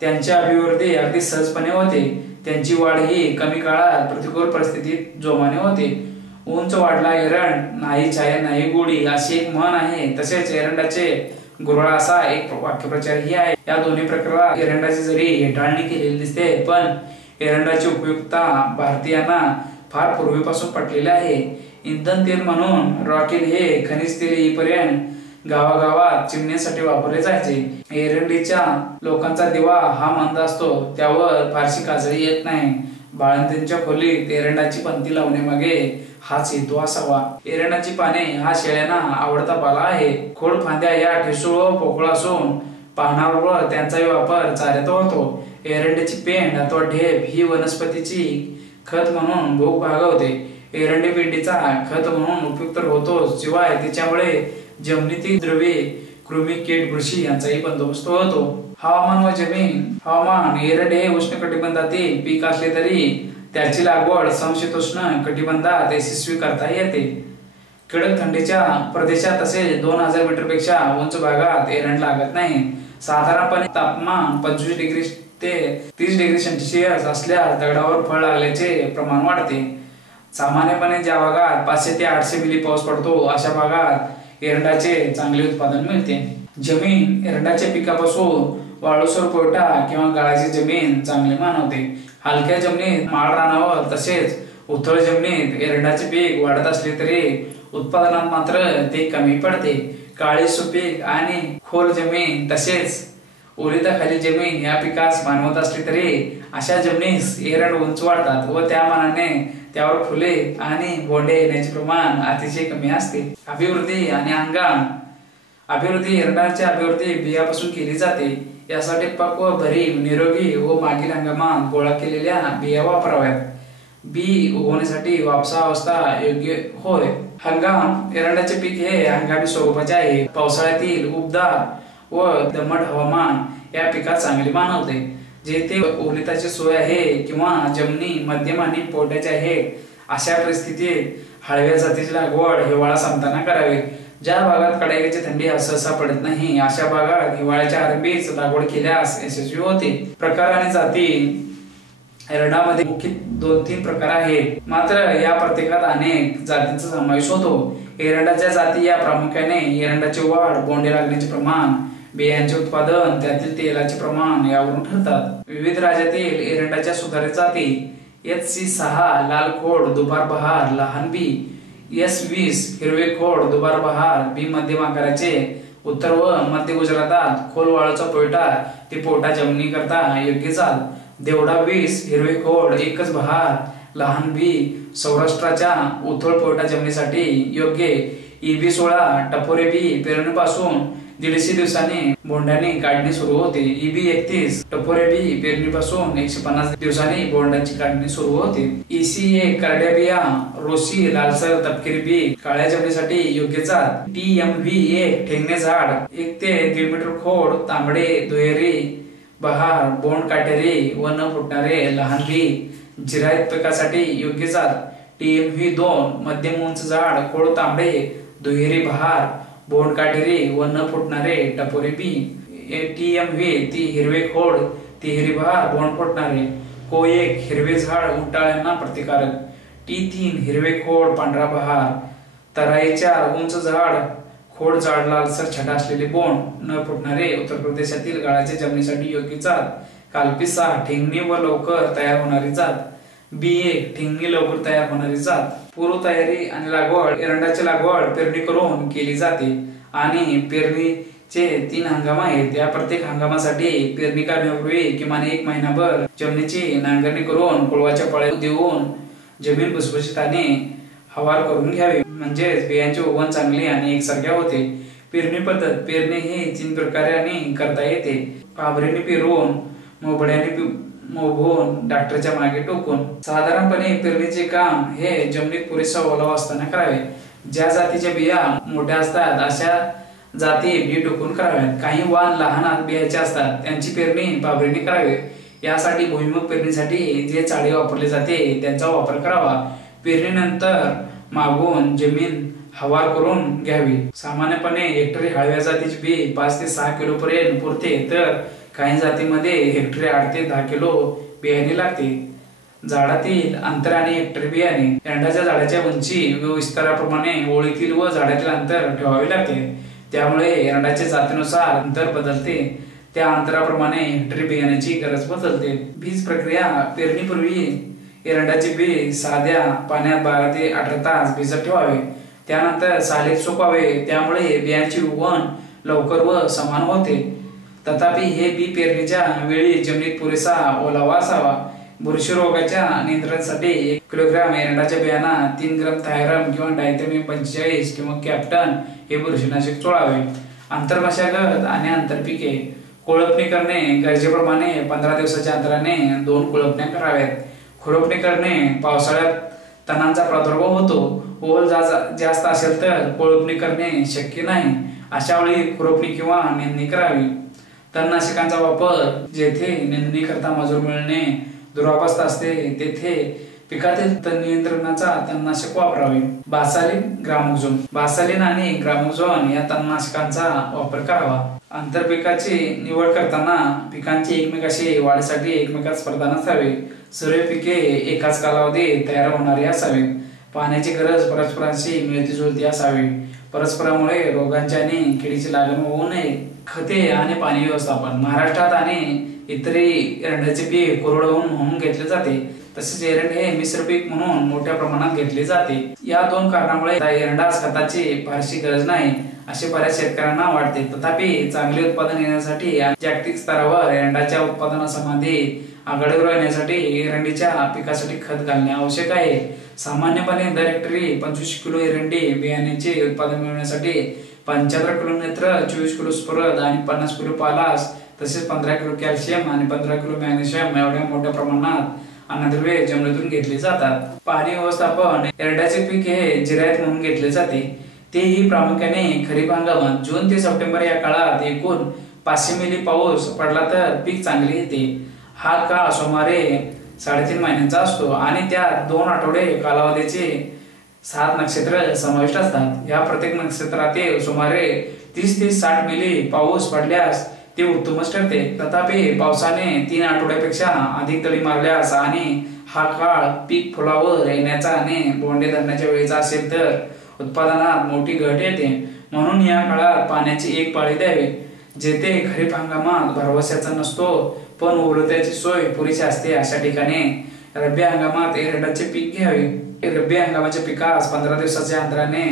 त्यांची अभिवृद्धी अगदी सहजपणे होते. त्यांची वाढ ही कमी काळात प्रतिकूल परिस्थितीत जोमाने होते. उंच वाढला एरंड, नाही छाया नाही गोडी अशी एक म्हण आहे. तसेच एरंडाचे गुरळा असा एक वाक्यप्रचारही आहे. या दोन्ही प्रकारात एरंडाची जरी हेटाळणी केलेली दिसते पण एरंडाची उपयुक्तता भारतीयांना फार पूर्वीपासून पटलेली आहे. इंधन तेल म्हणून रॉकेल हे खनिज तेल येईपर्यंत गावागावात चिमण्यासाठी वापरले जायचे. एरंडीच्या लोकांचा दिवा हा मंद असतो, त्यावर फारशी काजळी येत नाही. बाळंतींच्या खोलीत एरंडाची पंथी लावण्यामागे हाच हेतू असावा. एरंडाची पाने हा शेळ्यांना आवडता पाला आहे. खोड फांद्या या ठिसूळ व पोकळ असून पानावर त्यांचाही वापर चाऱ्यात होतो. एरंडीची पेंड अथवा ढेप ही वनस्पतीची खत म्हणून भूक भागवते. एरंडी पेंडीचा खत म्हणून उपयुक्त होतो. शिवाय तिच्यामुळे जमिनीतील द्रव्ये, कृमी, कीड, बुरशी यांचाही बंदोबस्त होतो. हवामान व जमीन. हवामान. एरंड हे उष्णकटिबंधातील पीक असले तरी त्याची लागवड समशीतोष्ण कटिबंधात यशस्वी करता येते. कडक थंडीच्या प्रदेशात तसेच 2000 मीटर पेक्षा उंच भागात एरंड लागत नाही. साधारणपणे तापमान 25 डिग्री ते 30 डिग्री सेल्सिअस असल्यास दगडावर फळ लागल्याचे प्रमाण वाढते. सामान्यपणे ज्या भागात 500 ते 800 मिली पाऊस पडतो अशा भागात एरंडाचे चांगले उत्पादन मिळते. जमीन. एरंडाच्या पिकापासून वाळूसर पोयटा किंवा गाळाची जमीन चांगली मानवते. हलक्या जमिनीत माळ रानावर तसेच उथळ जमिनीत एरंडाचे पीक वाढत असले तरी उत्पादनात मात्र ते कमी पडते. काळी सुपीक आणि खोल जमीन तसेच ओलिताखाली जमीन या पिकास मानवत असली तरी अशा जमिनीस एरंड उंच वाढतात व त्या मानाने त्यावर फुले आणि बोंडे येण्याचे प्रमाण अतिशय कमी असते. अभिवृद्धी आणि हंगाम. अभिवृद्धी. एरंडाची अभिवृद्धी बियापासून केली जाते. यासाठी पक्व, भरीव, निरोगी व मागील हंगामात गोळा केलेल्या बिया वापराव्यात. बी उगवण्यासाठी वापसा अवस्था योग्य होय. हंगाम. एरंडाचे पीक हे हंगामी स्वरूपाचे आहे. पावसाळ्यातील उबदार व दमट हवामान या पिकात चांगले मानवते. जेथे ओलिताची सोय आहे किंवा जमिनी मध्यम आणि पोट्याच्या आहेत अशा परिस्थितीत हळव्या जातीची लागवड हिवाळा संपताना करावी. ज्या भागात कडाक्याची थंडी सहसा पडत नाही अशा भागात हिवाळ्याच्या आरंभीच लागवड केल्यास यशस्वी होते. प्रकार आणि जाती. एरंडामध्ये मुख्य 2-3 प्रकार आहेत, मात्र या प्रत्येकात अनेक जातींचा समावेश होतो. एरंडाच्या जाती या प्रामुख्याने एरंडाची वाढ, बोंडे लागण्याचे प्रमाण, बियांचे उत्पादन, त्यातील तेलाचे प्रमाण यावरून ठरतात. विविध राज्यातील एरंडाच्या सुधारित जाती. SC6 लाल खोड, दुबार बहार, लहान बी. S20 हिरवे खोड, दुबार बहार, बी मध्यम आकाराचे. उत्तर व मध्य गुजरातात खोल वाळूचा पोयटा ते पोटा जमिनी करता योग्य चाल. देवडा 20 हिरवे खोड, एकच बहार, लहान बी. सौराष्ट्राच्या उथळ पोयटा जमिनीसाठी योग्य. EB16 टपोरे बी पेरणीपासून 150 दिवसांनी बोंडाने काढणी सुरू होते. EB 31 टपोरे बी पेरणीपासून 150 दिवसांनी बोंडाची काढणी सुरू होते. EC1 करड्या बिया रोसी लालसर तपकिरी बी काळ्या जमिनीसाठी योग्य जात. TMV1 ठेंगणे झाड 1 ते 1.5 मीटर खोड तांबडे दुहेरी बहार बोंड काटेरी व न फुटणारे लहान बी जिरायत पिकासाठी योग्य जात. TMV2 मध्यम उंच झाड खोड तांबडे दुहेरी बहार बोंड काटेरी व न फुटणारे टपोरे बी. TMV3 हिरवे खोड तिहेरी बहार बोंड फुटणारे. को1 हिरवे झाड उंटाळ्यांना प्रतिकारक. T3 हिरवे खोड पांढरा बहार. तराई4 उंच झाड खोड जाड लालसर छटा असलेले बोंड न फुटणारे उत्तर प्रदेशातील गाळाच्या जमिनीसाठी योग्य जात. कालपी6 ठेंगणी व लवकर तयार होणारी जात. B1 ठेंगणी लवकर तयार होणारी जात. पूर्व तयारी आणि लागवड एरंडाची लागवड पेरणी करून केली जाते आणि पेरणीचे 3 हंगाम आहेत. या प्रत्येक हंगामासाठी पेरणी करण्यापूर्वी किमान 1 महिनाभर जमिनीची नांगरणी करून कोळवाच्या पळ्या देऊन जमीन भुसभुशीत आणि हवार करून घ्यावी, म्हणजेच बियांचे उगवण चांगले आणि एकसारखे होते. पेरणी पद्धत पेरणी ही 3 प्रकाराने करता येते. पाभरीने पेरून, मोबड्याने मोबून, ट्रॅक्टरच्या मागे टोकून. साधारणपणे पेरणीचे काम हे जमिनीत पुरेसा ओलावा असताना करावे. ज्या जातीच्या बिया मोठ्या असतात अशा जाती बी टोकून कराव्यात. काही वाण लहान बियाचे असतात त्यांची पेरणी पाभरीने करावी. यासाठी भुईमूग पेरणीसाठी जे चाळे वापरले जाते त्यांचा वापर करावा. पेरणीनंतर मागून जमीन हवार करून घ्यावी. सामान्यपणे हेक्टरी हळव्या जातीची बी 5 ते 6 किलो पर्यंत पुरते, तर काही जातीमध्ये हेक्टरी 8 ते 10 किलो बियाणे लागते. झाडातील अंतर आणि हेक्टरी बियाणे एरंडाच्या झाडाच्या उंची व विस्ताराप्रमाणे ओळीतील व झाडातील अंतर ठेवावे लागते. त्यामुळे एरंडाच्या जातीनुसार अंतर बदलते. त्या अंतराप्रमाणे हेक्टरी बियाण्याची गरज बदलते. बीज प्रक्रिया पेरणीपूर्वी एरंडाचे बी साध्या पाण्यात 12 ते 18 तास भिजत ठेवावे. त्यानंतर सालीत सुकवावे. त्यामुळे बियांचे उगवण लवकर व समान होते. तथापि हे बी पेरणीच्या वेळी जमिनीत पुरेसा ओलावा असावा. बुरशी रोगाच्या नियंत्रणासाठी 1 किलोग्राम एरंडाच्या बियांना 3 ग्राम थायरम किंवा डायथेमियम 45 किंवा कॅप्टन हे बुरशीनाशक चोळावे. आंतरमशागत आणि आंतरपिके. कोळपणी करणे गरजेप्रमाणे 15 दिवसाच्या अंतराने 2 कोळपण्या कराव्यात. खुरपणी करणे पावसाळ्यात तणांचा प्रादुर्भाव होतो. ओल जास्त असेल तर कोळपणी करणे शक्य नाही. अशा वेळी खुरपणी किंवा निंदणी करावी. तणनाशकांचा वापर जेथे निंदणी करता मजूर मिळणे दुरावस्था असते तेथे पिकातील तण नियंत्रणाचा तणनाशक वापरावे. बासालिन ग्रामोझोन. बासालिन आणि ग्रामोझोन या तणनाशकांचा वापर करावा. आंतरपिकाची निवड करताना पिकांची एकमेकाशी वाढीसाठी एकमेकात स्पर्धा नसावी. सर्व पिके एकाच कालावधीत तयार होणारी असावीत. पाण्याची गरज परस्परांशी मिळती जुळती असावी. परस्परामुळे रोगांची आणि किडीची लागण होऊ नये. खते आणि पाणी व्यवस्थापन. महाराष्ट्रात आणि इतरही एरंडाचे पीक कोरडवाहून म्हणून घेतले जाते. तसेच एरंड हे मिश्र पीक म्हणून मोठ्या प्रमाणात घेतले जाते. या 2 कारणामुळे एरंडास खताची फारशी गरज नाही असे बऱ्याच शेतकऱ्यांना वाटते. तथापि चांगले उत्पादन येण्यासाठी जागतिक स्तरावर एरंडाच्या उत्पादनासंबंधी आघाडीवर येण्यासाठी एरंडीच्या पिकासाठी खत घालणे आवश्यक आहे. सामान्यपणे दर हेक्टरी 25 किलो एरंडी बियाण्याचे उत्पादन मिळवण्यासाठी 75 किलो नत्र, 24 किलो स्फुरद आणि 50 किलो पालास तसेच 15 किलो कॅल्शियम आणि 15 किलो मॅग्नेशियम एवढ्या मोठ्या प्रमाणात अन्नद्रव्ये जमिनीतून घेतली जातात. पाणी व्यवस्थापन. एरंडाचे पीक हे जिरायत म्हणून घेतले जाते. तेही प्रामुख्याने खरीप हंगामात जून ते सप्टेंबर या काळात एकूण 500 मिली पाऊस पडला तर पीक चांगले येते. हा काळ सुमारे 3.5 महिन्यांचा असतो आणि त्यात 2 आठवडे कालावधीचे 7 नक्षत्र समाविष्ट असतात. या प्रत्येक नक्षत्रातील सुमारे 30 ते 60 मिली पाऊस पडल्यास ते उत्तमच ठरते. तथापि पावसाने 3 आठवड्यापेक्षा अधिक तळी मारल्यास आणि हा काळ पीक फुलावर येण्याचा आणि बोंडे धरण्याच्या वेळेचा असेल तर उत्पादनात मोठी घट येते. म्हणून या काळात पाण्याची एक पाळी द्यावी. जेथे खरीप हंगामात भरवशाचा नसतो पण ओलत्याची सोय पुरेशी असते अशा ठिकाणी रब्बी हंगामात एरंडाचे पीक घ्यावे. रब्बी हंगामाच्या पिकास 15 दिवसाच्या अंतराने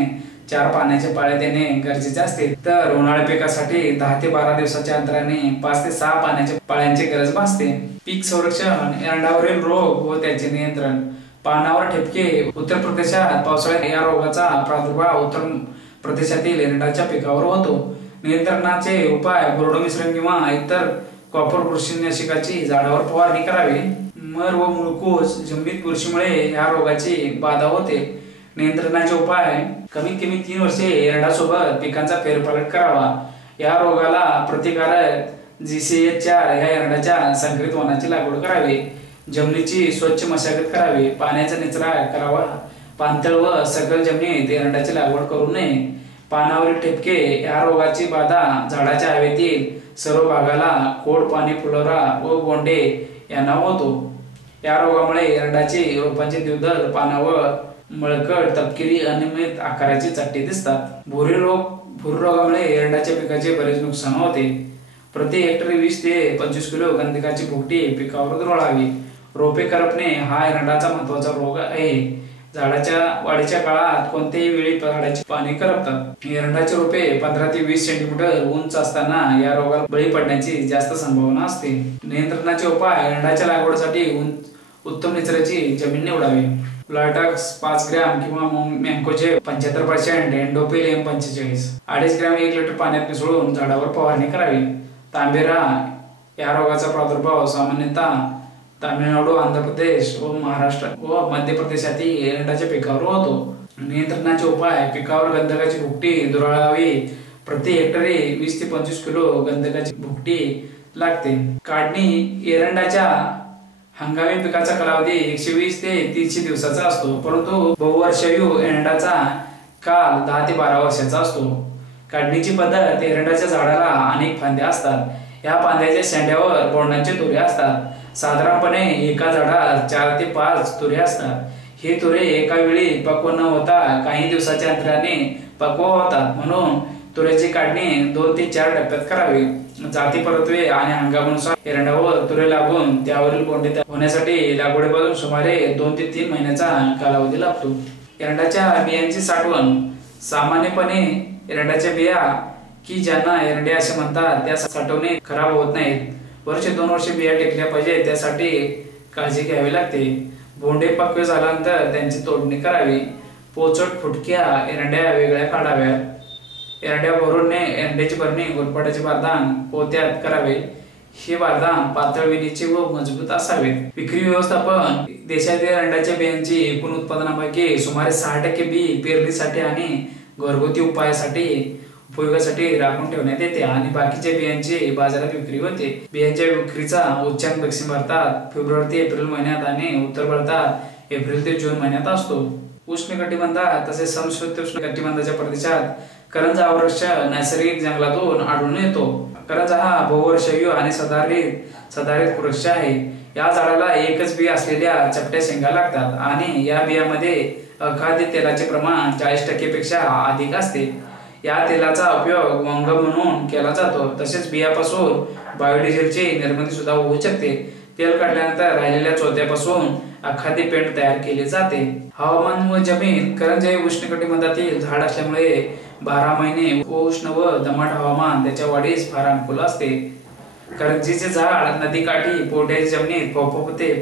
4 पाण्याचे पाळे देणे गरजेचे असते. तर उन्हाळी पिकासाठी 10 ते 12 दिवसाच्या अंतराने 5 ते 6 पाण्याच्या पाळ्यांची गरज भासते. पीक संरक्षण. एरंडावरील रोग व त्याचे नियंत्रण. पानावर ठिपके. उत्तर प्रदेशात पावसाळ्यात या रोगाचा प्रादुर्भाव उत्तर प्रदेशातील एरंडाच्या पिकावर होतो. नियंत्रणाचे उपाय बोर्डो मिश्रण किंवा इतर कॉपर बुरशीनाशकाची झाडावर फवारणी करावी। मर व मुळकूस जमिनीत बुरशीमुळे या रोगाची बाधा होते। नियंत्रणाचे उपाय कमीत कमी 3 वर्षे एरंडासोबत पिकांचा फेरफार करावा। या रोगाला प्रतिकारक GCH4 या एरंडाच्या संकरित वाणाची लागवड करावी। जमिनीची स्वच्छ मशागत करावी। पाण्याचा निचरा करावा। पाणथळ व सखल जमिनीत एरंडाची लागवड करू नये। पानावरील ठिपके या रोगाची बाधा झाडाच्या हवेतील सर्व भागाला खोड, पाने, फुलोरा व बोंडे यांना होतो। या रोगामुळे एरंडाची रोपांची द्विदल पानावर मळकट, तपकिरी, अनियमित आकाराची चट्टे दिसतात। भुरी रोगामुळे एरंडाच्या पिकाचे बरेच नुकसान होते। प्रति हेक्टरी 20 ते 25 किलो गंधकाची भुकटी पिकावर उधळावी। रोपे करपणे हा एरंडाचा महत्त्वाचा रोग आहे। झाडाच्या वाढीच्या काळात कोणत्याही वेळी झाडाची पाने करपतात। एरंडाची रोपे 15 ते 20 सेंटीमीटर उंच असताना या रोगाला बळी पडण्याची जास्त संभावना असते। नियंत्रणाचे उपाय एरंडाच्या लागवडीसाठी उत्तम निचऱ्याची जमीन निवडावी। प्लाटाक्स 5 ग्रॅम किंवा मँकोजेब 75%, एंडोपिल M45 2.5 ग्रॅम 1 लिटर पाण्यात मिसळून झाडावर फवारणी करावी। तांबेरा या रोगाचा प्रादुर्भाव सामान्यतः तामिळनाडू, आंध्र प्रदेश व महाराष्ट्र व मध्य प्रदेशातील एरंडाच्या पिकावर होतो। नियंत्रणाचे उपाय पिकावर गंधकाची भुकटी धुराळावी। प्रति हेक्टरी 20 ते 25 किलो गंधकाची भुकटी लागते। काढणी एरंडाच्या हंगामी पिकाचा कालावधी 120 ते 300 दिवसाचा असतो, परंतु बहुवर्षायू एरंडाचा काल 10 ते 12 वर्षाचा असतो। काढणीची पद्धत एरंडाच्या झाडाला अनेक फांद्या असतात। या फांद्याच्या शेंड्यावर बोंडांचे तुरे असतात। साधारणपणे एका झाडात 4 ते 5 तुरे असतात। हे तुरे एका वेळी पक्व न होता काही दिवसाच्या अंतराने पक्व होतात, म्हणून तुऱ्याची काढणी 2 ते 4 टप्प्यात करावी। जाती परत्वे आणि हंगामानुसार एरंडावर तुरे लागून त्यावरील बोंडे होण्यासाठी लागवडीपासून सुमारे 2 ते 3 महिन्याचा कालावधी लागतो। एरंडाच्या बियांची साठवण सामान्यपणे एरंडाच्या बिया की ज्यांना एरंडे असे म्हणतात त्या साठवणे खराब होत नाहीत। वर्ष 2 वर्षे बिया टेकल्या पाहिजे, त्यासाठी काळजी घ्यावी लागते। बोंडे पक्व झाल्यानंतर त्यांची तोडणी करावी। पोचट फुटक्या एरंड्या वेगळ्या काढाव्यात। एरंड्या भरून एरंड्याची भरणी गोलपाटाचे बारदान पोत्यात करावे। हे बारदान पातळ विणीचे व मजबूत असावे। विक्री व्यवस्थापन देशातील एरंडाच्या बियांची एकूण उत्पादनापैकी सुमारे 60% बी पेरणीसाठी आणि घरगुती उपयोगासाठी राखून ठेवण्यात येते आणि बाकीच्या बियांची बाजारात विक्री होते। बियांच्या विक्रीचा उच्चांक दक्षिण भारतात फेब्रुवारी ते एप्रिल महिन्यात आणि उत्तर भारतात एप्रिल ते जून महिन्यात असतो। उष्णकटिबंधात तसेच समशीतोष्ण कटिबंधाच्या प्रदेशात करंजा हा वृक्ष नैसर्गिक जंगलातून आढळून येतो। करंजा हा बहुवर्षायू आणि सदाहरित वृक्ष आहे। या झाडाला एकच बी असलेल्या चपट्या शेंगा लागतात आणि या बियामध्ये अखाद्य तेलाचे प्रमाण 40% पेक्षा अधिक असते। या तेलाचा उपयोग वंग म्हणून केला जातो। तसेच बियापासून बायोडिझेलची निर्मिती सुद्धा होऊ शकते। तेल काढल्यानंतर राहिलेल्या चोथ्यापासून अखाद्य पेंट तयार केले जाते। हवामान व जमीन करंजा हे उष्णकटिबंधातील झाड असल्यामुळे 12 महिने उष्ण व दमट हवामान त्याच्या वाढीस फार अनुकूल असते। करंजीचे झाड नदीकाठी पोट्याच्या जमिनीत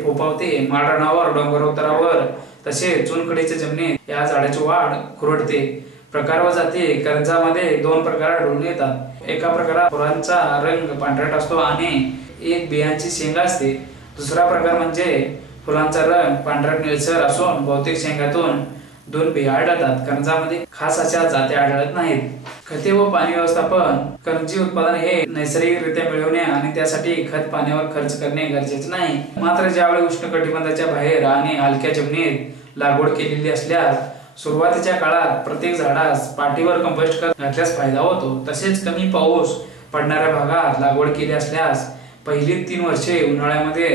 फोपावते। माळरानावर, डोंगर उतारावर तसेच चुनखडीच्या जमिनीत या झाडाची वाढ खुरडते। प्रकार व जाती करंजामध्ये 2 प्रकार आढळून येतात। एका प्रकारात फुलांचा रंग पांढरट असतो आणि एक बियांची शेंग असते। दुसरा प्रकार म्हणजे फुलांचा रंग पांढरट निळसर असून बहुतेक शेंगातून 2 बिया आढळतात। करंजामध्ये खास अशा जाती आढळत नाहीत। खते व पाणी व्यवस्थापन करंजी उत्पादन हे नैसर्गिकरित्या मिळवणे आणि त्यासाठी खत पाण्यावर खर्च करणे गरजेचे नाही। मात्र ज्यावेळी उष्णकटिबंधाच्या बाहेर आणि हलक्या जमिनीत लागवड केलेली असल्यास सुरुवातीच्या काळात प्रत्येक झाडास पाठीवर कंपोस्ट खत घातल्यास फायदा होतो। तसेच कमी पाऊस पडणाऱ्या भागात लागवड केली असल्यास पहिली 3 वर्षे उन्हाळ्यामध्ये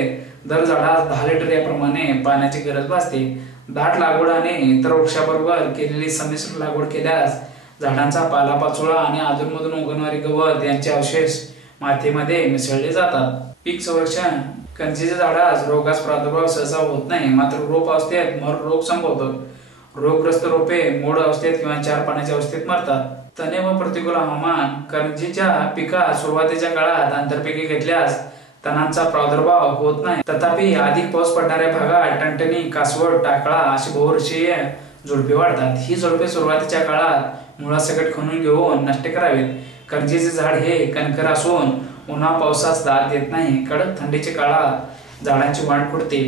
दर झाडास 10 लिटर याप्रमाणे पाण्याची गरज भासते। दाट लागवड आणि इतर वृक्षाबरोबर केलेली संमिश्र लागवड केल्यास झाडांचा पालापाचोळा आणि अधूनमधून उगवणारे गवत यांचे अवशेष मातीमध्ये मिसळले जातात। पीक संरक्षण करंजीच्या झाडास रोगाचा प्रादुर्भाव सहसा होत नाही, मात्र रोप अवस्थेत मर रोग संभवतो। रोगग्रस्त रोपे मोड अवस्थेत किंवा 4 पाण्याच्या अवस्थेत मरतात। तणे व प्रतिकूल हवामान करंजीच्या पिकात सुरुवातीच्या काळात आंतरपिके घेतल्यास तणांचा प्रादुर्भाव होत नाही। तथापि अधिक पाऊस पडणाऱ्या भागात टणटणी, कासवड, टाकळा अशी बहुवर्षीय झुडपे वाढतात। ही झुडपे सुरुवातीच्या काळात मुळासकट खणून घेऊन नष्ट करावीत। करंजीचे झाड हे कणखर असून उन्हा पावसास दाद देत नाही. कडक थंडीच्या काळात झाडांची वाढ खुंटते,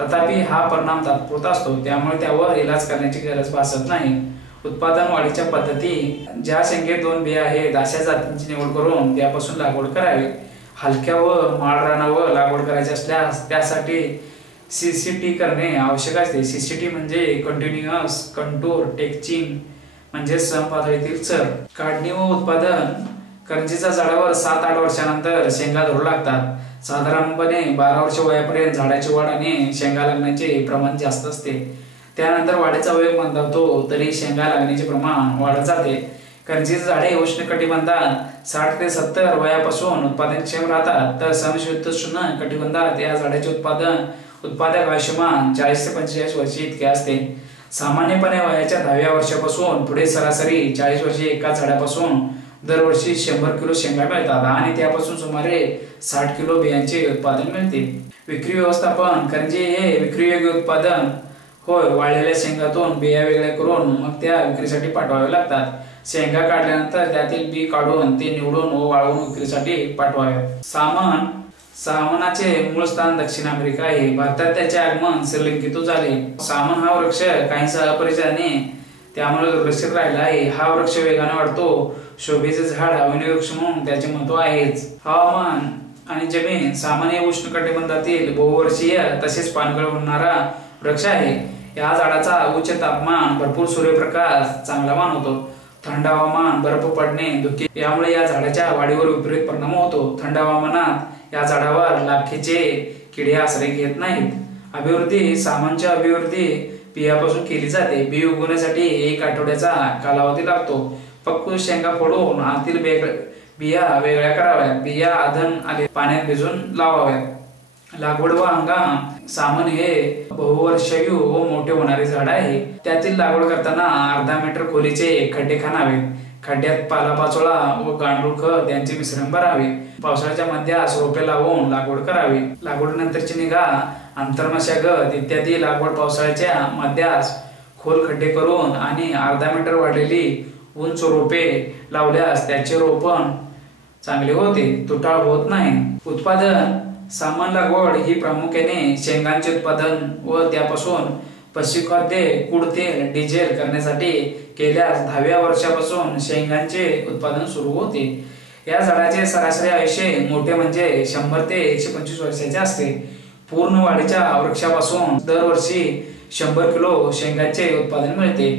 तथापि हा परिणाम तात्पुरता असतो, त्यामुळे त्यावर इलाज करण्याची गरज भासत नाही. उत्पादन वाढीच्या पद्धती: ज्या शेंगेत 2 बिया आहेत अशा जातींची निवड करून त्यापासून लागवड करावी. हलक्या व माळ रानावर लागवड करायची असल्यास त्यासाठी सीसीटी करणे आवश्यक असते. सीसीटी म्हणजे कंटिन्युअस कंटूर टेक्चिंग म्हणजे समपातळीतील चर. काढणी व उत्पादन: करंजीच्या झाडावर 7-8 वर्षानंतर शेंगा धरू लागतात. साधारणपणे 12 वर्ष वयापर्यंत झाडाची वाढ आणि शेंगा लागण्याचे प्रमाण जास्त असते. त्यानंतर वाढीचा वेग मंदावतो तरी शेंगा लागण्याचे प्रमाण वाढत जाते. करंजीची झाडे उष्णकटिबंधात 60 ते 70 वयापासून उत्पादनक्षम राहतात, तर समशीतोष्ण कटिबंधात या झाडाचे उत्पादक आयुष्यमान 40 ते 45 वर्षे इतके असते. सामान्यपणे वयाच्या 10व्या वर्षापासून पुढे सरासरी 40 वर्षे एका झाडापासून दरवर्षी 100 किलो शेंगा मिळतात आणि त्यापासून सुमारे 60 किलो बियांचे उत्पादन मिळते. विक्री व्यवस्थापन: करंजी हे विक्रीयोग्य उत्पादन होय. वाळलेल्या शेंगातून बिया वेगळ्या करून मग त्या विक्रीसाठी पाठवाव्या लागतात. शेंगा काढल्यानंतर त्यातील बी काढून ते निवडून व वाळवून विक्रीसाठी पाठवाव्या. सामनाचे मूळ स्थान दक्षिण अमेरिका आहे. भारतात त्याचे आगमन श्रीलंकेतून झाले. सामन हा वृक्ष काहीसा अपरिचिताने त्यामुळे दुर्लक्षित राहिला आहे. हा वृक्ष वेगाने वाढतो. शोभेचे झाड, अवनी वृक्ष म्हणून त्याचे महत्व आहेच. हवामान आणि जमीन: सामन हे उष्णकटिबंधातील बहुवर्षीय तसेच पानगळ होणारा वृक्ष आहे. या झाडाचा उच्च तापमान, भरपूर सूर्यप्रकाश चांगला मानवतो. थंड हवामान, बर्फ पडणे, धुके यामुळे या झाडाच्या वाढीवर विपरीत परिणाम होतो. थंड हवामानात या झाडावर लाखेचे किडे आश्रय घेत नाहीत. अभिवृद्धी: सामानची अभिवृद्धी बियापासून केली जाते. बी उगवण्यासाठी 1 आठवड्याचा कालावधी लागतो. पक्व शेंगा फोडून आतील बिया वेगळ्या कराव्यात. बिया आधण आले पाण्यात भिजून लावाव्यात. लागवड व हंगाम: सामन हे बहुवर्षायू व मोठे होणारे झाड आहे. त्यातील लागवड करताना अर्धा मीटर खोलीचे खड्डे खणावे. खड्ड्यात पालापाचोळा व गांडूळ खत यांचे मिश्रण भरावे. पावसाळ्याच्या मध्यास रोपे लावून लागवड करावी. लागवडीनंतरची निगा: आंतरमशागत इत्यादी. लागवड पावसाळ्याच्या मध्यास खोल खड्डे करून आणि अर्धा मीटर वाढलेली उंच रोपे लावल्यास त्याचे रोपण चांगले होते, तुटाळ होत नाही. उत्पादन: सामन लागवड ही प्रामुख्याने शेंगांचे उत्पादन व त्यापासून पशुखाद्य, कूड तेल, डिझेल करण्यासाठी केल्यास 10व्या वर्षापासून शेंगांचे उत्पादन सुरू होते. या झाडाचे सरासरी आयुष्य मोठे म्हणजे 100 ते 125 वर्षाचे असते. पूर्ण वाढीच्या वृक्षापासून दरवर्षी 100 किलो शेंगांचे उत्पादन मिळते.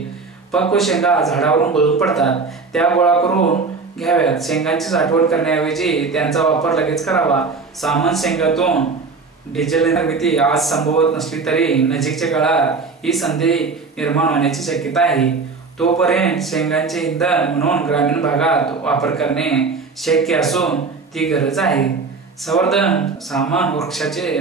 पक्व शेंगा झाडावरून गळून पडतात, त्या गोळा करून घ्याव्यात. शेंगांची साठवण करण्याऐवजी त्यांचा वापर लगेच करावा. सामन शेंगातून डिझेल निर्मिती आज संभवत नसली तरी नजीकच्या काळात ही संधी निर्माण होण्याची शक्यता आहे. तोपर्यंत शेंगांचे इंधन म्हणून ग्रामीण भागात वापर करणे शक्य असून ती गरज आहे. संवर्धन: सामन वृक्षाचे